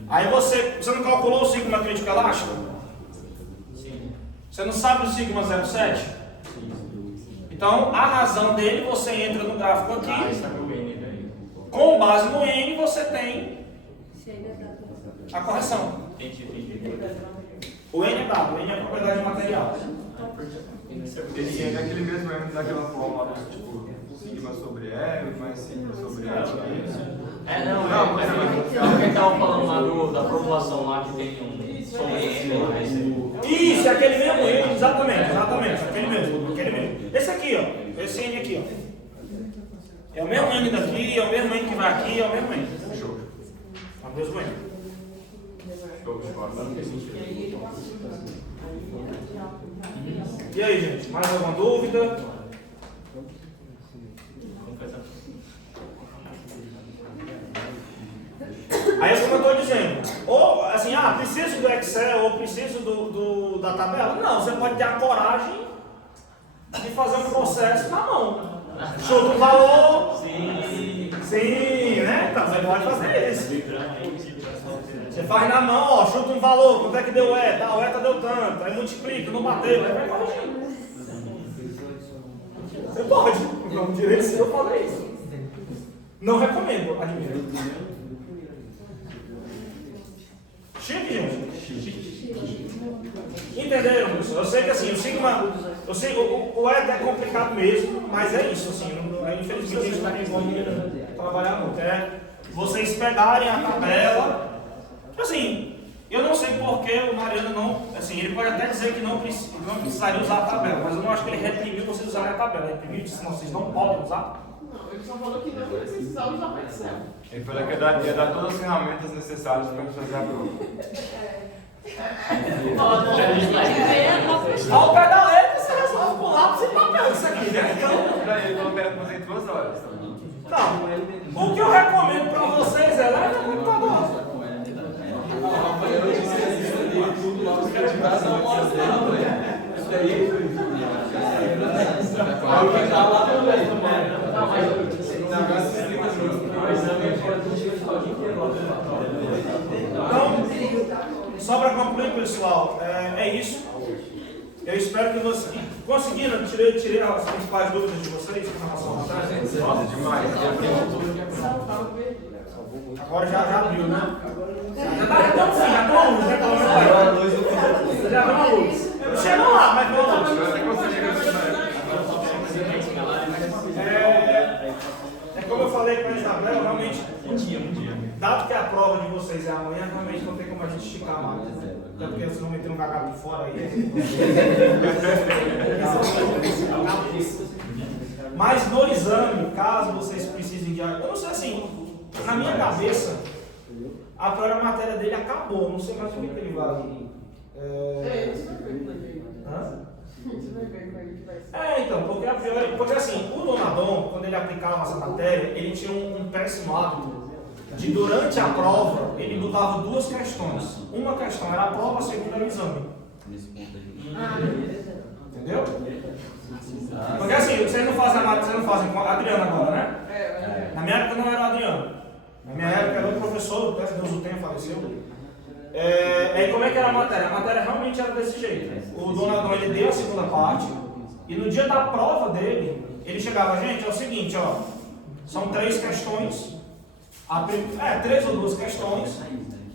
Aí você não calculou o sigma crítico elástico? Sim. Você não sabe o sigma 0,7? Então, a razão dele, você entra no gráfico aqui. Com base no N, você tem a correção. O N é dado, o N é a propriedade material. Esse N é aquele mesmo M daquela forma lá, tipo, sigma sobre M, mais sigma sobre M. Não, mas é o que estavam falando lá da formulação lá que tem um sobre N. Isso, é aquele mesmo N, exatamente, aquele mesmo. Esse aqui, ó, esse N aqui, ó. É o mesmo N daqui, é o mesmo N que vai aqui, é o mesmo N. Show. É o mesmo N. Show de bola. E aí, gente, mais alguma dúvida? Aí, como eu estou dizendo, ou assim, preciso do Excel ou preciso da tabela? Não, você pode ter a coragem de fazer um processo na mão. Chuta um valor. Sim, né? Então você pode fazer isso. Você faz na mão, ó, chuta um valor, quanto é que deu o ETA? O ETA deu tanto, aí multiplica, não bateu, aí vai corrigindo. Você pode, não direito se eu fazer isso. Não recomendo, admiro. Chique, gente. Entenderam, professor? Eu sei que assim, o sigma, o ETA é complicado mesmo, mas é isso, assim, infelizmente a gente não tem como trabalhar muito. É vocês pegarem a tabela. Assim, eu não sei porque o Mariano não. Assim, ele pode até dizer que não precisaria usar a tabela, mas eu não acho que ele reprimiu vocês usarem a tabela. Ele reprimiu e disse: não, vocês não podem usar. Não, ele só falou que não precisava usar o Excel. Ele falou que ia dar todas as ferramentas necessárias para fazer a prova. Ao pé da letra, você resolve com lápis e papel, isso aqui, né? Então, ele falou que era fazer em 2 horas. Não, o que eu recomendo para vocês é leve o computador. Rafael disse que existe ali tudo lá, os caras de casa não mostram não, velho. Isso daí vai ficar lá também. Então, só para concluir, pessoal, é isso. Eu espero que vocês conseguiram, tirei as principais dúvidas de vocês com relação à vantagem. Nossa, demais. Agora já abriu, né? Já tá luz, né? Já tá na luz. Não chegou lá, mas pelo menos. É como eu falei com a Isabel, realmente, dado que a prova de vocês é amanhã, realmente não tem como a gente esticar mais. Até porque vocês vão meter um cagado de fora aí. Mas no exame, caso vocês precisem de... Eu não sei assim, na minha cabeça, a primeira matéria dele acabou, não sei mais o que ele vai. Você vai ver como ele vai ser. Então, porque assim, o Donadon, quando ele aplicava essa matéria, ele tinha um péssimo hábito de, durante a prova, ele botava 2 questões. Uma questão era a prova, a segunda era o exame. Entendeu? Porque assim, vocês não fazem a Adriana agora, né? Na minha época não era o Adriano. Na minha época era outro professor, até Deus o tenha, faleceu. Aí como é que era a matéria? A matéria realmente era desse jeito. O Donadon, ele deu a segunda parte, e no dia da prova dele, ele chegava, gente, é o seguinte, ó, são 3 questões, 3 ou 2 questões,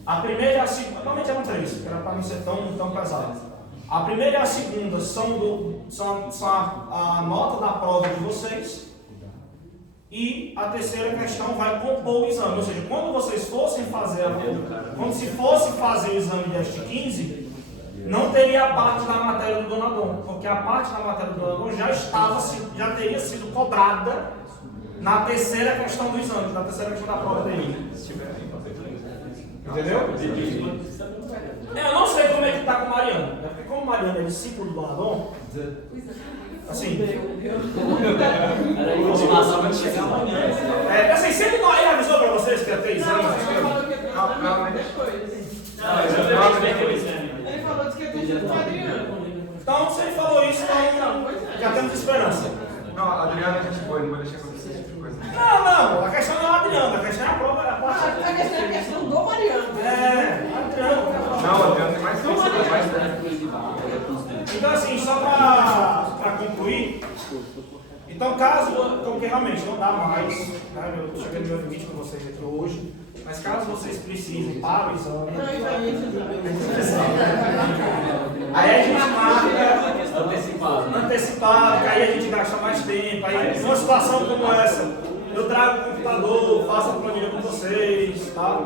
a primeira e a segunda, normalmente eram 3, era para não ser tão pesado. A primeira e a segunda são a nota da prova de vocês, e a terceira questão vai compor o exame, ou seja, quando vocês fossem fazer, quando se fosse fazer o exame de ST15, não teria a parte da matéria do Donadon, porque a parte da matéria do Donadon já teria sido cobrada na terceira questão do exame, na terceira questão da prova dele. Entendeu? Eu não sei como é que está com o Mariano, porque como o Mariano é discípulo do Donadon, assim, assim, sempre não, ele avisou para vocês que ia ter exame? Ele falou que ia ter junto com o Adriano. Então, se ele falou isso, então já temos esperança. Não, a Adriana a gente foi, não vai deixar acontecer esse tipo de coisa. Não, a questão não é o Adriano, a questão é a prova, a parte. A questão é a questão do Mariano. Adriano. Não, o Adriano tem mais força, mais tempo. Então, assim, só para concluir, então, caso, porque realmente não dá mais, né, eu cheguei no meu limite com vocês aqui hoje, mas caso vocês precisem para o exame, aí a gente marca antecipado, que aí a gente gasta mais tempo, aí numa situação como essa, eu trago o computador, faço a planilha com vocês, tá?